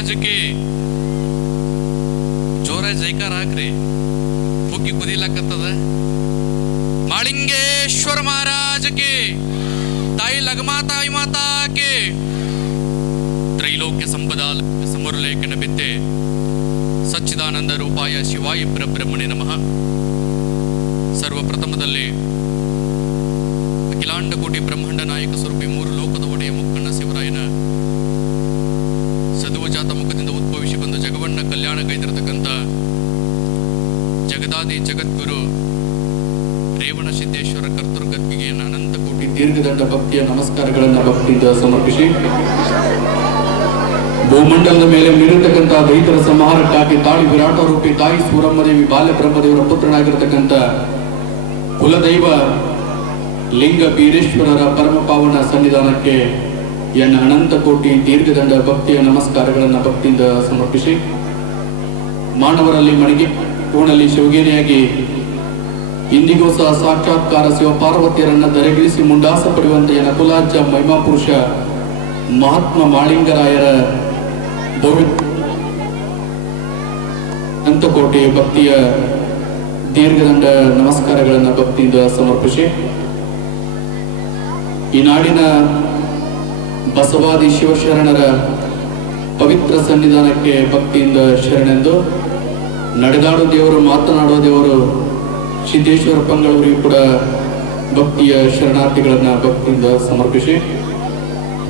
ಮಹಾರಾಜಕ್ಕೆ ಜೋರ ಜೈಕಾರ ಹಾಕ್ರಿ. ಹುಕ್ಕಿ ಕುದಿಲಕ್ಕತ್ತದ ಮಾಳಿಂಗೇಶ್ವರ ಮಹಾರಾಜಕ್ಕೆ ತಾಯಿ ಲಗ್ಮಾ, ತಾಯಿ ಮಾತಾಕೆ ತ್ರೈಲೋಕ್ಯ ಸಂಪದ ಸಮರುಲೇಖನ ಬಿತ್ತೆ, ಸಚ್ಚಿದಾನಂದ ರೂಪಾಯ ಶಿವಾಯ ಬ್ರಹ್ಮಣೆ ನಮಃ. ಸರ್ವಪ್ರಥಮದಲ್ಲಿ ಭಕ್ತಿಯ ನಮಸ್ಕಾರಗಳನ್ನು ಭಕ್ತಿಯಿಂದ ಸಮರ್ಪಿಸಿ. ಭೂಮಂಡಲದ ಮೇಲೆ ಮೀರಿರ್ತಕ್ಕಂಥ ದೈತರ ಸಂಹಾರಕ್ಕಾಗಿ ತಾಳಿ ವಿರಾಟ ರೂಪಿ ತಾಯಿ ಸೂರಮ್ಮದೇವಿ ಬಾಲ್ಯ ಬ್ರಹ್ಮದೇವರ ಪುತ್ರನಾಗಿರ್ತಕ್ಕಂಥ ಕುಲದೈವ ಲಿಂಗ ಬೀರೇಶ್ವರರ ಪರಮ ಪಾವನ ಸನ್ನಿಧಾನಕ್ಕೆ ಎನ್ನ ಅನಂತ ಕೋಟಿ ದೀರ್ಘದಂಡ ಭಕ್ತಿಯ ನಮಸ್ಕಾರಗಳನ್ನ ಭಕ್ತಿಯಿಂದ ಸಮರ್ಪಿಸಿ. ಮಾನವರಲ್ಲಿ ಮಣಿಗೆ ಕೋಣಲ್ಲಿ ಶಿವಗೇರಿಯಾಗಿ ಇಂದಿಗೂ ಸಹ ಸಾಕ್ಷಾತ್ಕಾರ ಶಿವಪಾರ್ವತಿಯರನ್ನ ದರೆಗಿಳಿಸಿ ಮುಂಡಾಸ ನಕುಲಾಜ್ಯ ಮಹಿಮಾ ಪುರುಷ ಮಹಾತ್ಮ ಮಾಳಿಂಗರಾಯರ ಅಂತಕೋಟೆ ಭಕ್ತಿಯ ದೀರ್ಘದಂಡ ನಮಸ್ಕಾರಗಳನ್ನು ಭಕ್ತಿಯಿಂದ ಸಮರ್ಪಿಸಿ. ಈ ನಾಡಿನ ಬಸವಾದಿ ಶಿವಶರಣರ ಪವಿತ್ರ ಸನ್ನಿಧಾನಕ್ಕೆ ಭಕ್ತಿಯಿಂದ ಶರಣೆಂದು ನಡೆದಾಡೋ ದೇವರು ಮಾತನಾಡೋ ದೇವರು ಸಿದ್ದೇಶ್ವರ ಪಂಗಳವರಿಗೂ ಕೂಡ ಭಕ್ತಿಯ ಶರಣಾರ್ಥಿಗಳನ್ನ ಭಕ್ತಿಯಿಂದ ಸಮರ್ಪಿಸಿ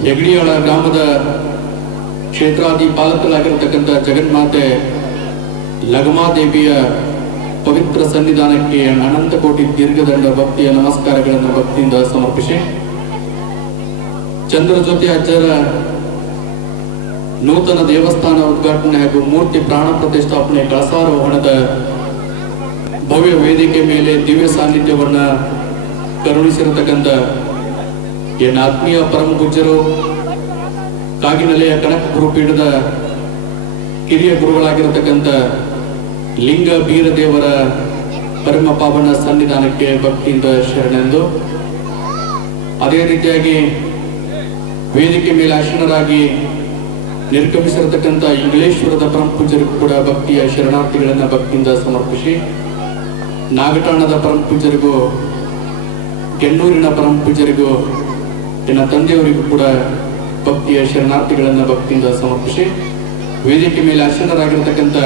ಹೆಗ್ಡಿಯಾಳ ಗ್ರಾಮದ ಕ್ಷೇತ್ರಾದಿ ಪಾಲಕರಾಗಿರತಕ್ಕಂಥ ಜಗನ್ಮಾತೆ ಲಗಮಾದೇವಿಯ ಪವಿತ್ರ ಸನ್ನಿಧಾನಕ್ಕೆ ಅನಂತ ಕೋಟಿ ದೀರ್ಘದಂಡ ಭಕ್ತಿಯ ನಮಸ್ಕಾರಗಳನ್ನು ಭಕ್ತಿಯಿಂದ ಸಮರ್ಪಿಸಿ ಚಂದ್ರ ಜ್ಯೋತಿ ಅಜ್ಜರ ನೂತನ ದೇವಸ್ಥಾನ ಉದ್ಘಾಟನೆ ಹಾಗೂ ಮೂರ್ತಿ ಪ್ರಾಣ ಪ್ರತಿಷ್ಠಾಪನೆ ಕಳಸಾರೋಹಣದ ಭವ್ಯ ವೇದಿಕೆ ಮೇಲೆ ದಿವ್ಯ ಸಾನ್ನಿಧ್ಯವನ್ನ ಕರುಣಿಸಿರತಕ್ಕಂಥ ಎನ್ನ ಆತ್ಮೀಯ ಪರಮ ಪೂಜ್ಯರು, ಕಾಗಿನೆಲೆಯ ಕನಕ ಗುರುಪೀಠದ ಹಿರಿಯ ಗುರುಗಳಾಗಿರತಕ್ಕಂಥ ಲಿಂಗ ಬೀರದೇವರ ಪರಮ ಪಾವನ ಸನ್ನಿಧಾನಕ್ಕೆ ಭಕ್ತಿಯಿಂದ ಶರಣೆಂದು. ಅದೇ ರೀತಿಯಾಗಿ ವೇದಿಕೆ ಮೇಲೆ ಆಸೀನರಾಗಿ ನಿರ್ಗಮಿಸಿರತಕ್ಕಂಥ ಇಂಗ್ಲೇಶ್ವರದ ಪರಮ ಪೂಜರಿಗೂ ಕೂಡ ಭಕ್ತಿಯ ಶರಣಾರ್ಥಿಗಳನ್ನ ಭಕ್ತಿಯಿಂದ ಸಮರ್ಪಿಸಿ ನಾಗಠಾಣದ ಪರಮ ಪೂಜರಿಗೂ ಕೆನ್ನೂರಿನ ಪರಮ ಪೂಜರಿಗೂ ನನ್ನ ತಂದೆಯವರಿಗೂ ಕೂಡ ಭಕ್ತಿಯ ಶರಣಾರ್ಥಿಗಳನ್ನು ಭಕ್ತಿಯಿಂದ ಸಮರ್ಪಿಸಿ, ವೇದಿಕೆ ಮೇಲೆ ಆಸೀನರಾಗಿರತಕ್ಕಂಥ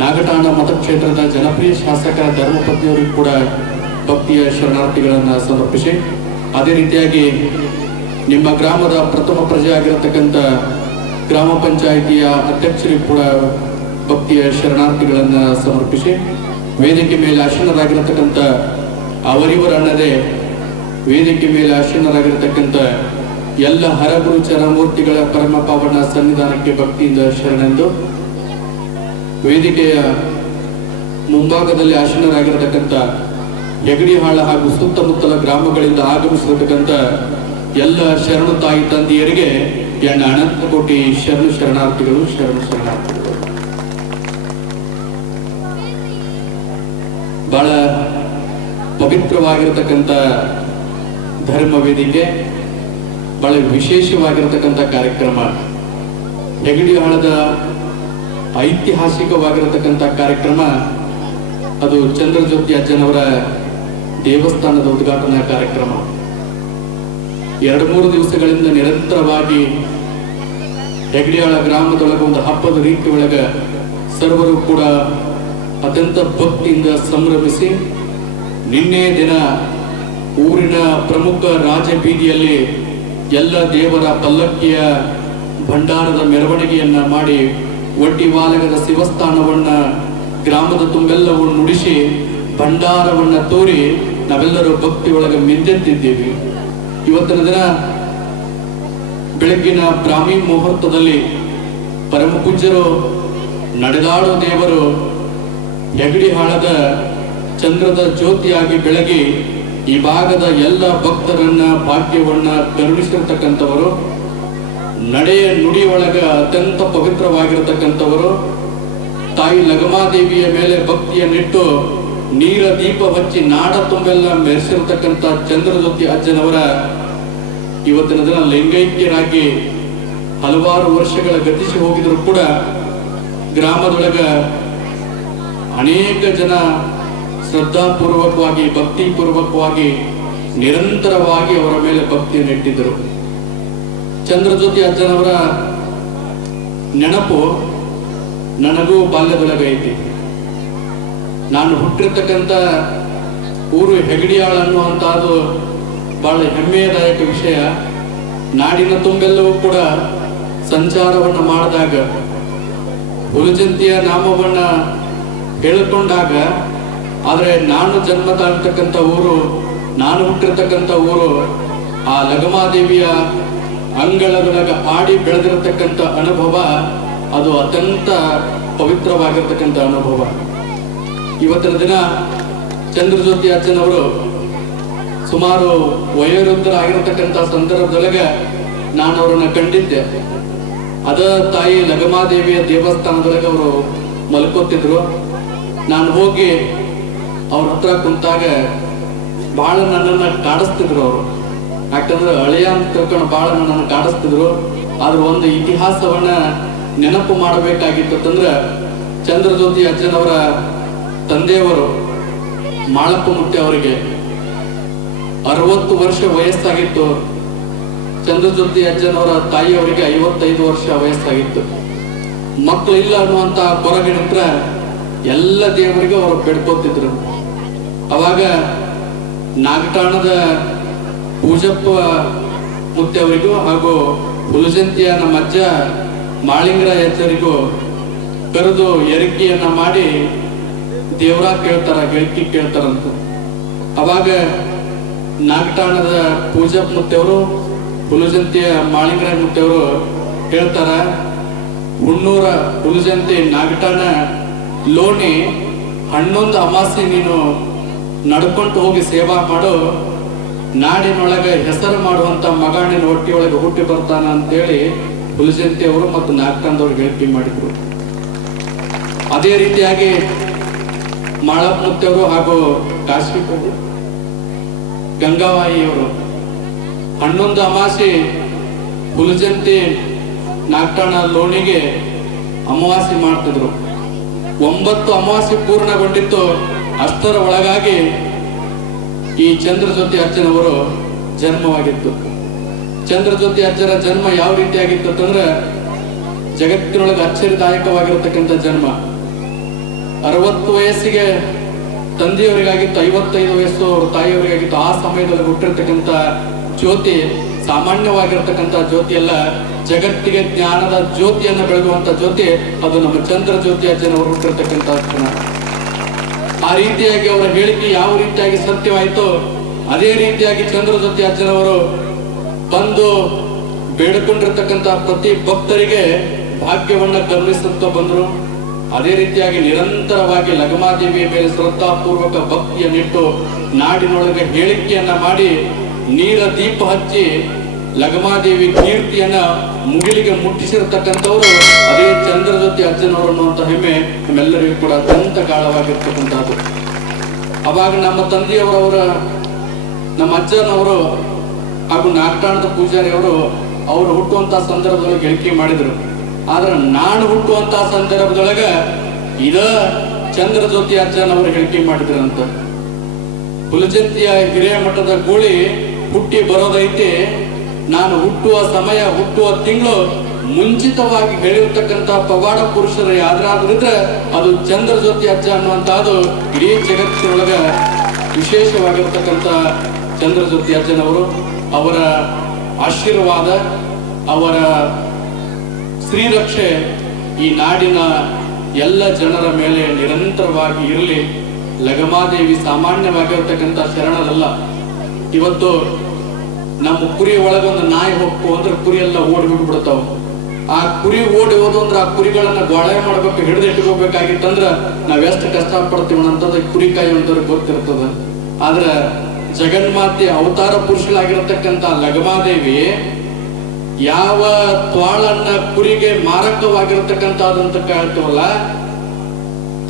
ನಾಗಠಾಣ ಮತಕ್ಷೇತ್ರದ ಜನಪ್ರಿಯ ಶಾಸಕ ಧರ್ಮಪತ್ನಿಯವರಿಗೂ ಕೂಡ ಭಕ್ತಿಯ ಶರಣಾರ್ಥಿಗಳನ್ನು ಸಮರ್ಪಿಸಿ, ಅದೇ ರೀತಿಯಾಗಿ ನಿಮ್ಮ ಗ್ರಾಮದ ಪ್ರಥಮ ಪ್ರಜೆ ಆಗಿರತಕ್ಕಂಥ ಗ್ರಾಮ ಪಂಚಾಯಿತಿಯ ಅಧ್ಯಕ್ಷರಿಗೂ ಕೂಡ ಭಕ್ತಿಯ ಶರಣಾರ್ಥಿಗಳನ್ನು ಸಮರ್ಪಿಸಿ ವೇದಿಕೆ ಮೇಲೆ ಆಸೀನರಾಗಿರತಕ್ಕಂಥ ಅವರಿವರ ಅನ್ನದೇ ವೇದಿಕೆ ಮೇಲೆ ಆಸೀನರಾಗಿರತಕ್ಕಂಥ ಎಲ್ಲ ಹರಗುರು ಚರಮೂರ್ತಿಗಳ ಪರಮ ಪಾವನ ಸನ್ನಿಧಾನಕ್ಕೆ ಭಕ್ತಿಯಿಂದ ಶರಣೆಂದು ವೇದಿಕೆಯ ಮುಂಭಾಗದಲ್ಲಿ ಆಸೀನರಾಗಿರತಕ್ಕಂಥ ಹೆಗಡಿಹಾಳ ಹಾಗೂ ಸುತ್ತಮುತ್ತಲ ಗ್ರಾಮಗಳಿಂದ ಆಗಮಿಸಿರತಕ್ಕಂಥ ಎಲ್ಲ ಶರಣು ತಾಯಿ ತಂದೆಯರಿಗೆ ಎಣ್ಣೆ ಅನಂತ ಕೋಟಿ ಶರಣು ಶರಣಾರ್ಥಿಗಳು ಶರಣು ಶರಣಾರ್ಥಿಗಳು. ಬಹಳ ಪವಿತ್ರವಾಗಿರತಕ್ಕಂಥ ಧರ್ಮ ವೇದಿಕೆ ಬಹಳ ವಿಶೇಷವಾಗಿರತಕ್ಕಂಥ ಕಾರ್ಯಕ್ರಮ. ಹೆಗಡಿಹಾಳದ ಐತಿಹಾಸಿಕವಾಗಿರತಕ್ಕಂಥ ಕಾರ್ಯಕ್ರಮ. ಅದು ಚಂದ್ರಜ್ಯೋತಿ ಅಜ್ಜನವರ ದೇವಸ್ಥಾನದ ಉದ್ಘಾಟನಾ ಕಾರ್ಯಕ್ರಮ. ಎರಡು ಮೂರು ದಿವಸಗಳಿಂದ ನಿರಂತರವಾಗಿ ಹೆಗಡಿಯಾಳ ಗ್ರಾಮದೊಳಗೆ ಒಂದು ಹಬ್ಬದ ರೀತಿ ಸರ್ವರು ಕೂಡ ಅತ್ಯಂತ ಭಕ್ತಿಯಿಂದ ಸಂಭ್ರಮಿಸಿ ನಿನ್ನೆ ದಿನ ಊರಿನ ಪ್ರಮುಖ ರಾಜಬೀದಿಯಲ್ಲಿ ಎಲ್ಲ ದೇವರ ಪಲ್ಲಕ್ಕಿಯ ಭಂಡಾರದ ಮೆರವಣಿಗೆಯನ್ನ ಮಾಡಿ ಒಡ್ಡಿ ಬಾಲಕದ ಶಿವಸ್ಥಾನವನ್ನ, ಗ್ರಾಮದ ತುಂಬೆಲ್ಲವನ್ನು ನುಡಿಸಿ ಭಂಡಾರವನ್ನ ತೋರಿ ನಾವೆಲ್ಲರೂ ಭಕ್ತಿಯೊಳಗೆ ಮಿಂದೆತ್ತಿದ್ದೀವಿ. ಇವತ್ತಿನ ದಿನ ಬೆಳಗ್ಗಿನ ಬ್ರಾಹ್ಮಿ ಮುಹೂರ್ತದಲ್ಲಿ ಪರಮಪೂಜ್ಯರು ನಡೆದಾಡೋ ದೇವರು ಹೆಗಡಿ ಹಾಳದ ಚಂದ್ರದ ಜ್ಯೋತಿಯಾಗಿ ಬೆಳಗಿ ಈ ಭಾಗದ ಎಲ್ಲ ಭಕ್ತರನ್ನ, ಭಾಗ್ಯವನ್ನ ಕರುಣಿಸಿರ್ತಕ್ಕಂಥವರು, ನಡೆಯ ನುಡಿಯೊಳಗ ಅತ್ಯಂತ ಪವಿತ್ರವಾಗಿರತಕ್ಕಂಥವರು, ತಾಯಿ ಲಗಮಾದೇವಿಯ ಮೇಲೆ ಭಕ್ತಿಯನ್ನಿಟ್ಟು ನೀರ ದೀಪ ಹಚ್ಚಿ ನಾಡ ತುಂಬೆಲ್ಲ ಮೆರೆಸಿರ್ತಕ್ಕಂಥ ಚಂದ್ರಜ್ಯೋತಿ ಅಜ್ಜನವರ ಇವತ್ತಿನ ದಿನ ಲಿಂಗೈಕ್ಯರಾಗಿ ಹಲವಾರು ವರ್ಷಗಳ ಗತಿಸಿ ಹೋಗಿದ್ರು ಕೂಡ ಗ್ರಾಮದೊಳಗ ಅನೇಕ ಜನ ಶ್ರದ್ಧಾಪೂರ್ವಕವಾಗಿ, ಭಕ್ತಿಪೂರ್ವಕವಾಗಿ, ನಿರಂತರವಾಗಿ ಅವರ ಮೇಲೆ ಭಕ್ತಿಯನ್ನು ಇಟ್ಟಿದ್ದರು. ಚಂದ್ರಜ್ಯೋತಿ ಅಜ್ಜನವರ ನೆನಪು ನನಗೂ ಬಾಲ್ಯದೊಳಗೈತಿ. ನಾನು ಹುಟ್ಟಿರ್ತಕ್ಕಂಥ ಊರು ಹೆಗಡಿಯಾಳ ಅನ್ನುವಂಥದ್ದು ಬಹಳ ಹೆಮ್ಮೆಯದಾಯಕ ವಿಷಯ. ನಾಡಿನ ತುಂಬೆಲ್ಲವೂ ಕೂಡ ಸಂಚಾರವನ್ನು ಮಾಡಿದಾಗ ಹುಲಜಂತಿಯ ನಾಮವನ್ನ ಹೇಳಿಕೊಂಡಾಗ ಆದರೆ ನಾನು ಜನ್ಮ ತಾಳ್ತಕ್ಕಂಥ ಊರು, ನಾನು ಹುಟ್ಟಿರ್ತಕ್ಕಂಥ ಊರು, ಆ ಲಗಮಾದೇವಿಯ ಅಂಗಳದೊಳಗ ಆಡಿ ಬೆಳೆದಿರತಕ್ಕಂಥ ಅನುಭವ, ಅದು ಅತ್ಯಂತ ಪವಿತ್ರವಾಗಿರ್ತಕ್ಕಂಥ ಅನುಭವ. ಇವತ್ತಿನ ದಿನ ಚಂದ್ರಜ್ಯೋತಿ ಅಜ್ಜನವರು ಸುಮಾರು ವಯೋವೃದ್ಧರ ಆಗಿರತಕ್ಕಂಥ ಸಂದರ್ಭದೊಳಗೆ ನಾನು ಅವರನ್ನು ಕಂಡಿದ್ದೆ. ಅದ ತಾಯಿ ಲಗಮಾದೇವಿಯ ದೇವಸ್ಥಾನದೊಳಗೆ ಅವರು ಮಲ್ಕೋತಿದ್ರು. ನಾನು ಹೋಗಿ ಅವ್ರ ಹತ್ರ ಕುಂತಾಗ ಬಹಳ ನನ್ನನ್ನು ಕಾಡಿಸ್ತಿದ್ರು ಅವರು. ಯಾಕಂದ್ರೆ ಹಳೆಯ ಅಂತ ತಿಳ್ಕೊಂಡು ಬಹಳ ನನ್ನನ್ನು ಕಾಡಿಸ್ತಿದ್ರು. ಆದ್ರೆ ಒಂದು ಇತಿಹಾಸವನ್ನ ನೆನಪು ಮಾಡಬೇಕಾಗಿತ್ತು ಮಾಡಬೇಕಾಗಿತ್ತಂದ್ರೆ ಚಂದ್ರಜ್ಯೋತಿ ಅಜ್ಜನವರ ತಂದೆಯವರು ಮಾಳಪ್ಪ ಮುಟ್ಟೆ ಅವರಿಗೆ. ಅರವತ್ತು ವರ್ಷ ವಯಸ್ಸಾಗಿತ್ತು. ಚಂದ್ರಜ್ಯೋತಿ ಅಜ್ಜನವರ ತಾಯಿಯವರಿಗೆ ಐವತ್ತೈದು ವರ್ಷ ವಯಸ್ಸಾಗಿತ್ತು. ಮಕ್ಕಳು ಇಲ್ಲ ಅನ್ನುವಂತ ಕೊರಗಿನ ನಿಂತ್ರ ಎಲ್ಲ ದೇವರಿಗೂ ಅವರು ಬೆಡ್ಕೋತಿದ್ರು. ಅವಾಗ ನಾಗಠಾಣದ ಪೂಜಪ್ಪ ಮುತ್ತೆಯವರಿಗೂ ಹಾಗೂ ಹುಲಜಂತಿಯ ನಮ್ಮ ಅಜ್ಜ ಮಾಳಿಂಗರ ಹೆಸರಿಗೂ ಕರೆದು ಎರಕಿಯನ್ನ ಮಾಡಿ ದೇವರ ಕೇಳ್ತಾರ ಗೆಳಕಿ ಕೇಳ್ತಾರಂತ. ಅವಾಗ ನಾಗಠಾಣದ ಪೂಜಪ್ಪ ಮುತ್ತೆಯವರು ಹುಲಜಂತಿಯ ಮಾಳಿಂಗರ ಮುತ್ತೆಯವರು ಹೇಳ್ತಾರ, ಹುಣ್ಣೂರ ಹುಲಜಂತಿ ನಾಗಠಾಣ ಲೋಣಿ ಹನ್ನೊಂದು ಅಮಾಸೆ ನೀನು ನಡ್ಕೊಂಡು ಹೋಗಿ ಸೇವಾ ಮಾಡು. ನಾಡಿನೊಳಗೆ ಹೆಸರು ಮಾಡುವಂತ ಮಗಾಣಿನ ಹೊಟ್ಟೆಯೊಳಗೆ ಹುಟ್ಟಿ ಬರ್ತಾನ ಅಂತೇಳಿ ಹುಲಜಂತಿ ಅವರು ಮತ್ತು ನಾಗಕಂದವರು ಹೇಳ್ತಿ ಮಾಡಿದ್ರು. ಅದೇ ರೀತಿಯಾಗಿ ಮಾಳಪ್ಪ ಹಾಗೂ ಹಾಗೂ ಕಾಶಿ ಗಂಗಾವಾಯಿಯವರು ಹನ್ನೊಂದು ಅಮಾಸೆ ಹುಲಜಂತಿ ನಾಗಣ್ಣ ಲೋಣಿಗೆ ಅಮಾವಾಸ್ಯೆ ಮಾಡ್ತಿದ್ರು. ಒಂಬತ್ತು ಅಮಾವಾಸ್ಯೆ ಪೂರ್ಣಗೊಂಡಿತ್ತು, ಅಷ್ಟರ ಒಳಗಾಗಿ ಈ ಚಂದ್ರಜ್ಯೋತಿ ಅಜ್ಜನವರು ಜನ್ಮವಾಗಿತ್ತು. ಚಂದ್ರಜ್ಯೋತಿ ಅಜ್ಜರ ಜನ್ಮ ಯಾವ ರೀತಿಯಾಗಿತ್ತು ಅಂತಂದ್ರೆ, ಜಗತ್ತಿನೊಳಗೆ ಅಚ್ಚರಿದಾಯಕವಾಗಿರತಕ್ಕಂಥ ಜನ್ಮ. ಅರವತ್ತು ವಯಸ್ಸಿಗೆ ತಂದೆಯವರಿಗಾಗಿತ್ತು, ಐವತ್ತೈದು ವಯಸ್ಸು ಅವ್ರ ತಾಯಿಯವರಿಗಾಗಿತ್ತು, ಆ ಸಮಯದಲ್ಲಿ ಹುಟ್ಟಿರ್ತಕ್ಕಂಥ ಜ್ಯೋತಿ, ಸಾಮಾನ್ಯವಾಗಿರ್ತಕ್ಕಂಥ ಜ್ಯೋತಿ ಅಲ್ಲ ಜಗತ್ತಿಗೆ ಜ್ಞಾನದ ಜ್ಯೋತಿಯನ್ನು ಬೆಳಗುವಂತ ಜ್ಯೋತಿ, ಅದು ನಮ್ಮ ಚಂದ್ರ ಜ್ಯೋತಿ ಅಜ್ಜನವರು ಹುಟ್ಟಿರ್ತಕ್ಕಂಥ ಆ ರೀತಿಯಾಗಿ ಅವರ ಹೇಳಿಕೆ ಯಾವ ರೀತಿಯಾಗಿ ಸತ್ಯವಾಯಿತು, ಅದೇ ರೀತಿಯಾಗಿ ಚಂದ್ರ ಜ್ಯೋತಿ ಅಜ್ಜನವರು ಬಂದು ಬೇಡಿಕೊಂಡಿರ್ತಕ್ಕಂಥ ಪ್ರತಿ ಭಕ್ತರಿಗೆ ಭಾಗ್ಯವನ್ನ ಕರುಣಿಸುತ್ತಾ ಬಂದರು. ಅದೇ ರೀತಿಯಾಗಿ ನಿರಂತರವಾಗಿ ಲಗಮಾದೇವಿಯ ಮೇಲೆ ಶ್ರದ್ಧಾಪೂರ್ವಕ ಭಕ್ತಿಯನ್ನಿಟ್ಟು ನಾಡಿನೊಳಗೆ ಹೇಳಿಕೆಯನ್ನ ಮಾಡಿ ನೀರ ದೀಪ ಹಚ್ಚಿ ಲಗಮಾದೇವಿ ಕೀರ್ತಿಯನ್ನ ಮುಗಿಲಿಗೆ ಮುಟ್ಟಿಸಿರ್ತಕ್ಕಂಥವ್ರು ಅದೇ ಚಂದ್ರಜ್ಯೋತಿ ಅಜ್ಜನವರು ಅನ್ನುವಂಥ ಹೆಮ್ಮೆ ನಮ್ಮೆಲ್ಲರಿಗೂ ಕೂಡ ಅತ್ಯಂತ ಕಾಳವಾಗಿರ್ತಕ್ಕಂಥದ್ದು ಅವಾಗ ನಮ್ಮ ತಂದೆಯವರವರ ನಮ್ಮ ಅಜ್ಜನವರು ಹಾಗೂ ನಾಗಠಾಣದ ಪೂಜಾರಿ ಅವರು ಅವರು ಹುಟ್ಟುವಂತ ಸಂದರ್ಭದೊಳಗೆ ಗಳಿಕೆ ಮಾಡಿದ್ರು. ಆದ್ರೆ ನಾನು ಹುಟ್ಟುವಂತಹ ಸಂದರ್ಭದೊಳಗೆ ಇದ ಚಂದ್ರಜ್ಯೋತಿ ಅಜ್ಜನವರು ಹೇಳಿಕೆ ಮಾಡಿದ್ರಂತ. ಹುಲಜಂತಿಯ ಹಿರಿಯ ಮಠದ ಗೂಳಿ ಹುಟ್ಟಿ ಬರೋದೈತಿ ನಾನು ಹುಟ್ಟುವ ಸಮಯ, ಹುಟ್ಟುವ ತಿಂಗಳು ಮುಂಚಿತವಾಗಿ ಹೇಳಿರ್ತಕ್ಕಂಥ ಪವಾಡ ಪುರುಷರು ಯಾರಾದ್ರಿದ್ರೆ ಅದು ಚಂದ್ರ ಜ್ಯೋತಿ ಅಜ್ಜ ಅನ್ನುವಂಥದ್ದು ಇಡೀ ಜಗತ್ತಿನೊಳಗ ವಿಶೇಷವಾಗಿರ್ತಕ್ಕಂಥ ಚಂದ್ರಜ್ಯೋತಿ ಅಜ್ಜನವರು. ಅವರ ಆಶೀರ್ವಾದ, ಅವರ ಶ್ರೀರಕ್ಷೆ ಈ ನಾಡಿನ ಎಲ್ಲ ಜನರ ಮೇಲೆ ನಿರಂತರವಾಗಿ ಇರಲಿ. ಲಗಮಾದೇವಿ ಸಾಮಾನ್ಯವಾಗಿರ್ತಕ್ಕಂಥ ಶರಣರಲ್ಲ. ಇವತ್ತು ನಮ್ಮ ಕುರಿ ಒಳಗೊಂದು ನಾಯಿ ಹೋಗ್ತು ಅಂದ್ರೆ ಕುರಿ ಎಲ್ಲ ಓಡಿ ಆ ಕುರಿ ಓಡಿ ಹೋದಂದ್ರೆ ಆ ಕುರಿಗಳನ್ನ ಗೋಳೆ ಮಾಡ್ಬೇಕು, ಹಿಡಿದು ಇಟ್ಕೋಬೇಕಾಗಿತ್ತಂದ್ರ ನಾವ್ ಎಷ್ಟು ಕಷ್ಟ ಪಡ್ತೀವಿ ಅಂತಂದ್ರೆ ಕುರಿ ಕಾಯುವಂತವ್ರಿಗೆ ಗೊತ್ತಿರ್ತದ. ಆದ್ರ ಜಗನ್ಮಾತೆ ಅವತಾರ ಪುರುಷಳಾಗಿರತಕ್ಕಂತ ಲಗಮಾದೇವಿ ಯಾವ ತ್ವಾಳನ್ನ ಕುರಿಗೆ ಮಾರಕವಾಗಿರ್ತಕ್ಕಂಥದ್ದಂತ ಕೇಳ್ತೀವಲ್ಲ,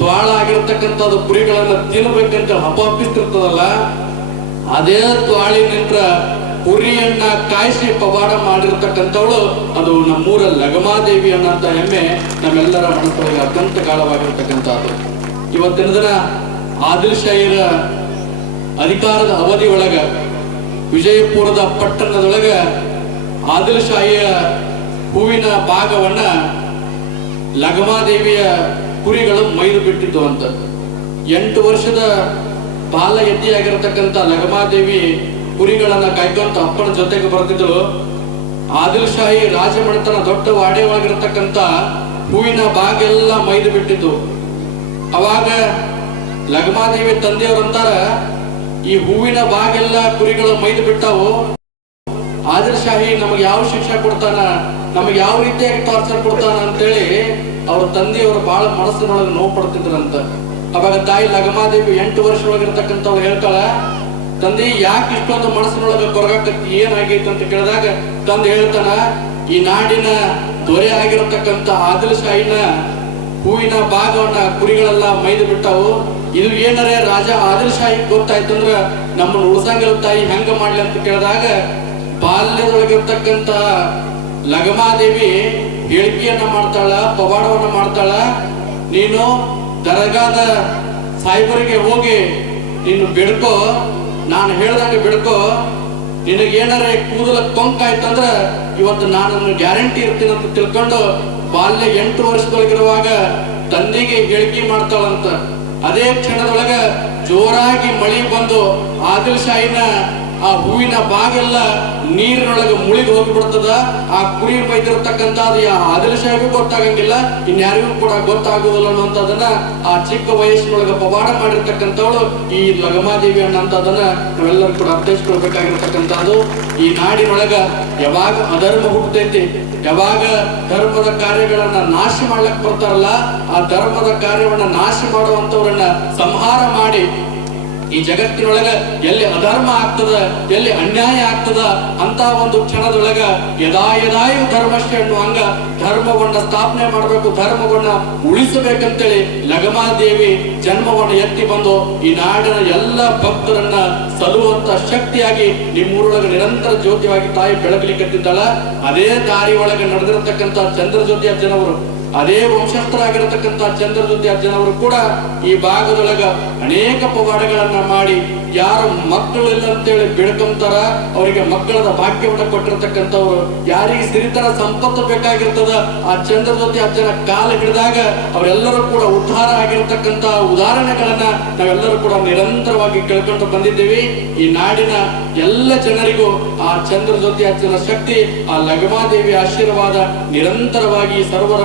ತ್ವಾಳ ಆಗಿರ್ತಕ್ಕಂಥದ್ದು ಕುರಿಗಳನ್ನ ತಿನ್ಬೇಕಂತ ಹಪಾಪಿಸ್ತಿರ್ತದಲ್ಲ ಅದೇ ತ್ವಾಳಿ ನಿಂತ್ರ ಕುರಿಯನ್ನ ಕಾಯಿಸಿ ಪವಾಡ ಮಾಡಿರ್ತಕ್ಕಂಥವಳು, ಅದು ನಮ್ಮೂರ ಲಗಮಾದೇವಿ ಅನ್ನೋಂಥ ಹೆಮ್ಮೆ ನಮ್ಮೆಲ್ಲರ ಮನಸ್ಸೊಳಗೆ ಅತ್ಯಂತ ಗಾಢವಾಗಿರ್ತಕ್ಕಂಥದ್ದು. ಇವತ್ತಿನ ದಿನ ಆದಿಲ್ ಶಾಹಿರ ಅಧಿಕಾರದ ಅವಧಿ ಒಳಗ, ವಿಜಯಪುರದ ಪಟ್ಟಣದೊಳಗ ಆದಿಲ್ ಶಾಹಿಯ ಹೂವಿನ ಭಾಗವನ್ನ ಲಗಮಾದೇವಿಯ ಕುರಿಗಳು ಮೈದು ಬಿಟ್ಟಿದ್ದು ಅಂತ. ಎಂಟು ವರ್ಷದ ಬಾಲ ಎತ್ತಿಯಾಗಿರತಕ್ಕಂಥ ಲಗಮಾದೇವಿ ಕುರಿಗಳನ್ನ ಕಾಯ್ಕೊಂತ ಅಪ್ಪನ ಜೊತೆಗೆ ಬರ್ತಿದ್ರು ಆದಿಲ್ ಶಾಹಿ ರಾಜಮನೆತನ ದೊಡ್ಡ ವಾಡ್ಯವಾಗಿರತಕ್ಕಂಥ ಹೂವಿನ ಬಾಗೆಲ್ಲ ಮೈದು ಬಿಟ್ಟಿದ್ದು. ಅವಾಗ ಲಗಮಾದೇವಿ ತಂದೆಯವರಂತಾರ ಈ ಹೂವಿನ ಬಾಗೆಲ್ಲ ಕುರಿಗಳು ಮೈದು ಬಿಟ್ಟಾವು. ಆದಿಲ್ ಶಾಹಿ ನಮಗೆ ಯಾವ ಶಿಕ್ಷೆ ಕೊಡ್ತಾನ, ನಮಗೆ ಯಾವ ರೀತಿಯಾಗಿ ಟಾರ್ಚರ್ ಕೊಡ್ತಾನ ಅಂತೇಳಿ ಅವ್ರ ತಂದೆಯವರು ಬಹಳ ಮನಸ್ಸಿನೊಳಗೆ ನೋವು ಪಡ್ತಿದ್ರಂತ. ಅವಾಗ ತಾಯಿ ಲಗಮಾದೇವಿ ಎಂಟು ವರ್ಷದೊಳಗಿರ್ತಕ್ಕಂಥವ್ರು ಹೇಳ್ತಾಳ ತಂದೆ ಯಾಕೆ ಇಷ್ಟೊಂದು ಮನಸ್ಸಿನೊಳಗೆ ಕೊರಗಾಕತ್ತಿ ಏನಾಗೈತೆ ಅಂತ ಕೇಳಿದಾಗ ತಂದೆ ಹೇಳ್ತಾನ, ಈ ನಾಡಿನ ದೊರೆ ಆಗಿರತಕ್ಕಂತ ಆದಿಲ್ ಶಾಹಿನ ಹೂವಿನ ಭಾಗವನ್ನ ಕುರಿಗಳೆಲ್ಲ ಮೈದು ಬಿಟ್ಟವು. ಇದು ಏನರೇ ರಾಜ ಆದಿಲ್ ಶಾಹಿ ಗೊತ್ತಾಯ್ತಂದ್ರ ನಮ್ಮನ್ನು ಉಳ್ಸಂಗಿಲ್ಲ ತಾಯಿ, ಹೆಂಗ ಮಾಡ್ಲಿ? ಅಂತ ಕೇಳಿದಾಗ, ಬಾಲ್ಯದೊಳಗಿರ್ತಕ್ಕಂತ ಲಗಮಾದೇವಿ ಹೇಳಿಕೆಯನ್ನ ಮಾಡ್ತಾಳ, ಪವಾಡವನ್ನ ಮಾಡ್ತಾಳ, ನೀನು ದರ್ಗಾದ ಸಾಹೇಬರಿಗೆ ಹೋಗಿ ನೀನು ಬಿಡ್ಕೋ. ನಾನು ಹೇಳ್ದಂಗೆ ಬಿಡ್ಕೋ, ನಿನಗೇನಾರ ಕೂದಲ ಕೊಂಕಾಯ್ತಂದ್ರ ಇವತ್ತು ನಾನು ಗ್ಯಾರಂಟಿ ಇರ್ತೀನಿ ಅಂತ ತಿಳ್ಕೊಂಡು ಬಾಲ್ಯ ಎಂಟು ವರ್ಷದೊಳಗಿರುವಾಗ ತಂದೆಗೆ ಹೇಳಿಕೆ ಮಾಡ್ತಾಳಂತ. ಅದೇ ಕ್ಷಣದೊಳಗ ಜೋರಾಗಿ ಮಳಿ ಬಂದು ಆದಿಲ್ ಶಾಹಿನ ಆ ಹೂವಿನ ಬಾಗೆಲ್ಲ ನೀರಿನೊಳಗೆ ಮುಳುಗಿ ಹೋಗ್ಬಿಡ್ತದ, ಆ ಕುರಿ ಬೈದಿರತಕ್ಕಂತ ಅದು ಶಾಹಿಗೂ ಗೊತ್ತಾಗಂಗಿಲ್ಲ, ಇನ್ಯಾರಿಗೂ ಕೂಡ ಗೊತ್ತಾಗುವುದಿಲ್ಲ ಅನ್ನೋಂಥದನ್ನ ಆ ಚಿಕ್ಕ ವಯಸ್ಸಿನೊಳಗೆ ಪವಾಡ ಮಾಡಿರ್ತಕ್ಕಂಥವಳು ಈ ಲಗಮಾದೇವಿ ಅನ್ನೋಂಥದನ್ನ ನಾವೆಲ್ಲರೂ ಕೂಡ ಅರ್ಥೈಸ್ಕೊಳ್ಬೇಕಾಗಿರ್ತಕ್ಕಂಥದ್ದು. ಈ ನಾಡಿನೊಳಗ ಯಾವಾಗ ಅಧರ್ಮ ಹುಟ್ಟೈತಿ ಯಾವಾಗ ಧರ್ಮದ ಕಾರ್ಯಗಳನ್ನ ನಾಶ ಮಾಡ್ಲಕ್ ಬರ್ತಾರಲ್ಲ, ಆ ಧರ್ಮದ ಕಾರ್ಯವನ್ನ ನಾಶ ಮಾಡುವಂತವ್ರನ್ನ ಸಂಹಾರ ಮಾಡಿ ಈ ಜಗತ್ತಿನೊಳಗ ಎಲ್ಲಿ ಅಧರ್ಮ ಆಗ್ತದ, ಎಲ್ಲಿ ಅನ್ಯಾಯ ಆಗ್ತದ, ಅಂತ ಒಂದು ಕ್ಷಣದೊಳಗ ಯದಾ ಯದಾಯು ಅನ್ನುವ ಅನ್ನುವಂಗ ಧರ್ಮವನ್ನ ಸ್ಥಾಪನೆ ಮಾಡಬೇಕು, ಧರ್ಮವನ್ನ ಉಳಿಸಬೇಕಂತೇಳಿ ಲಗಮಾದೇವಿ ಜನ್ಮವನ್ನ ಎತ್ತಿ ಬಂದು ಈ ನಾಡಿನ ಎಲ್ಲ ಭಕ್ತರನ್ನ ಸಲುವಂತ ಶಕ್ತಿಯಾಗಿ ನಿಮ್ಮೂರೊಳಗೆ ನಿರಂತರ ಜ್ಯೋತಿಯಾಗಿ ತಾಯಿ ಬೆಳಗಲಿಕ್ಕೆ ಅದೇ ದಾರಿ ಒಳಗೆ ನಡೆದಿರತಕ್ಕಂತ ಚಂದ್ರಜ್ಯೋತಿ ಅಜ್ಜನವರು ಅದೇ ವಂಶಸ್ಥರಾಗಿರತಕ್ಕಂತ ಚಂದ್ರಜ್ಯೋತಿ ಅಜ್ಜನವರು ಕೂಡ ಈ ಭಾಗದೊಳಗ ಅನೇಕ ಪವಾಡಗಳನ್ನ ಮಾಡಿ ಯಾರು ಅಂತ ಅಂತೇಳಿ ಬೆಳ್ಕೊಂತಾರ, ಅವರಿಗೆ ಮಕ್ಕಳದ ಭಾಗ್ಯವನ್ನು ಕೊಟ್ಟಿರ್ತಕ್ಕಂಥವ್ರು. ಯಾರಿಗೆ ಸಿರಿತನ ಸಂಪತ್ತು ಬೇಕಾಗಿರ್ತದ, ಆ ಚಂದ್ರಜ್ಯೋತಿ ಅಜ್ಜನ ಕಾಲ ಹಿಡಿದಾಗ ಅವರೆಲ್ಲರೂ ಕೂಡ ಉದ್ಧಾರ ಆಗಿರತಕ್ಕಂತ ಉದಾಹರಣೆಗಳನ್ನ ನಾವೆಲ್ಲರೂ ಕೂಡ ನಿರಂತರವಾಗಿ ಕೇಳ್ಕೊಂಡು ಬಂದಿದ್ದೀವಿ. ಈ ನಾಡಿನ ಎಲ್ಲ ಜನರಿಗೂ ಆ ಚಂದ್ರಜ್ಯೋತಿ ಅಜ್ಜನ ಶಕ್ತಿ, ಆ ಲಗಮಾದೇವಿ ಆಶೀರ್ವಾದ ನಿರಂತರವಾಗಿ ಸರ್ವರ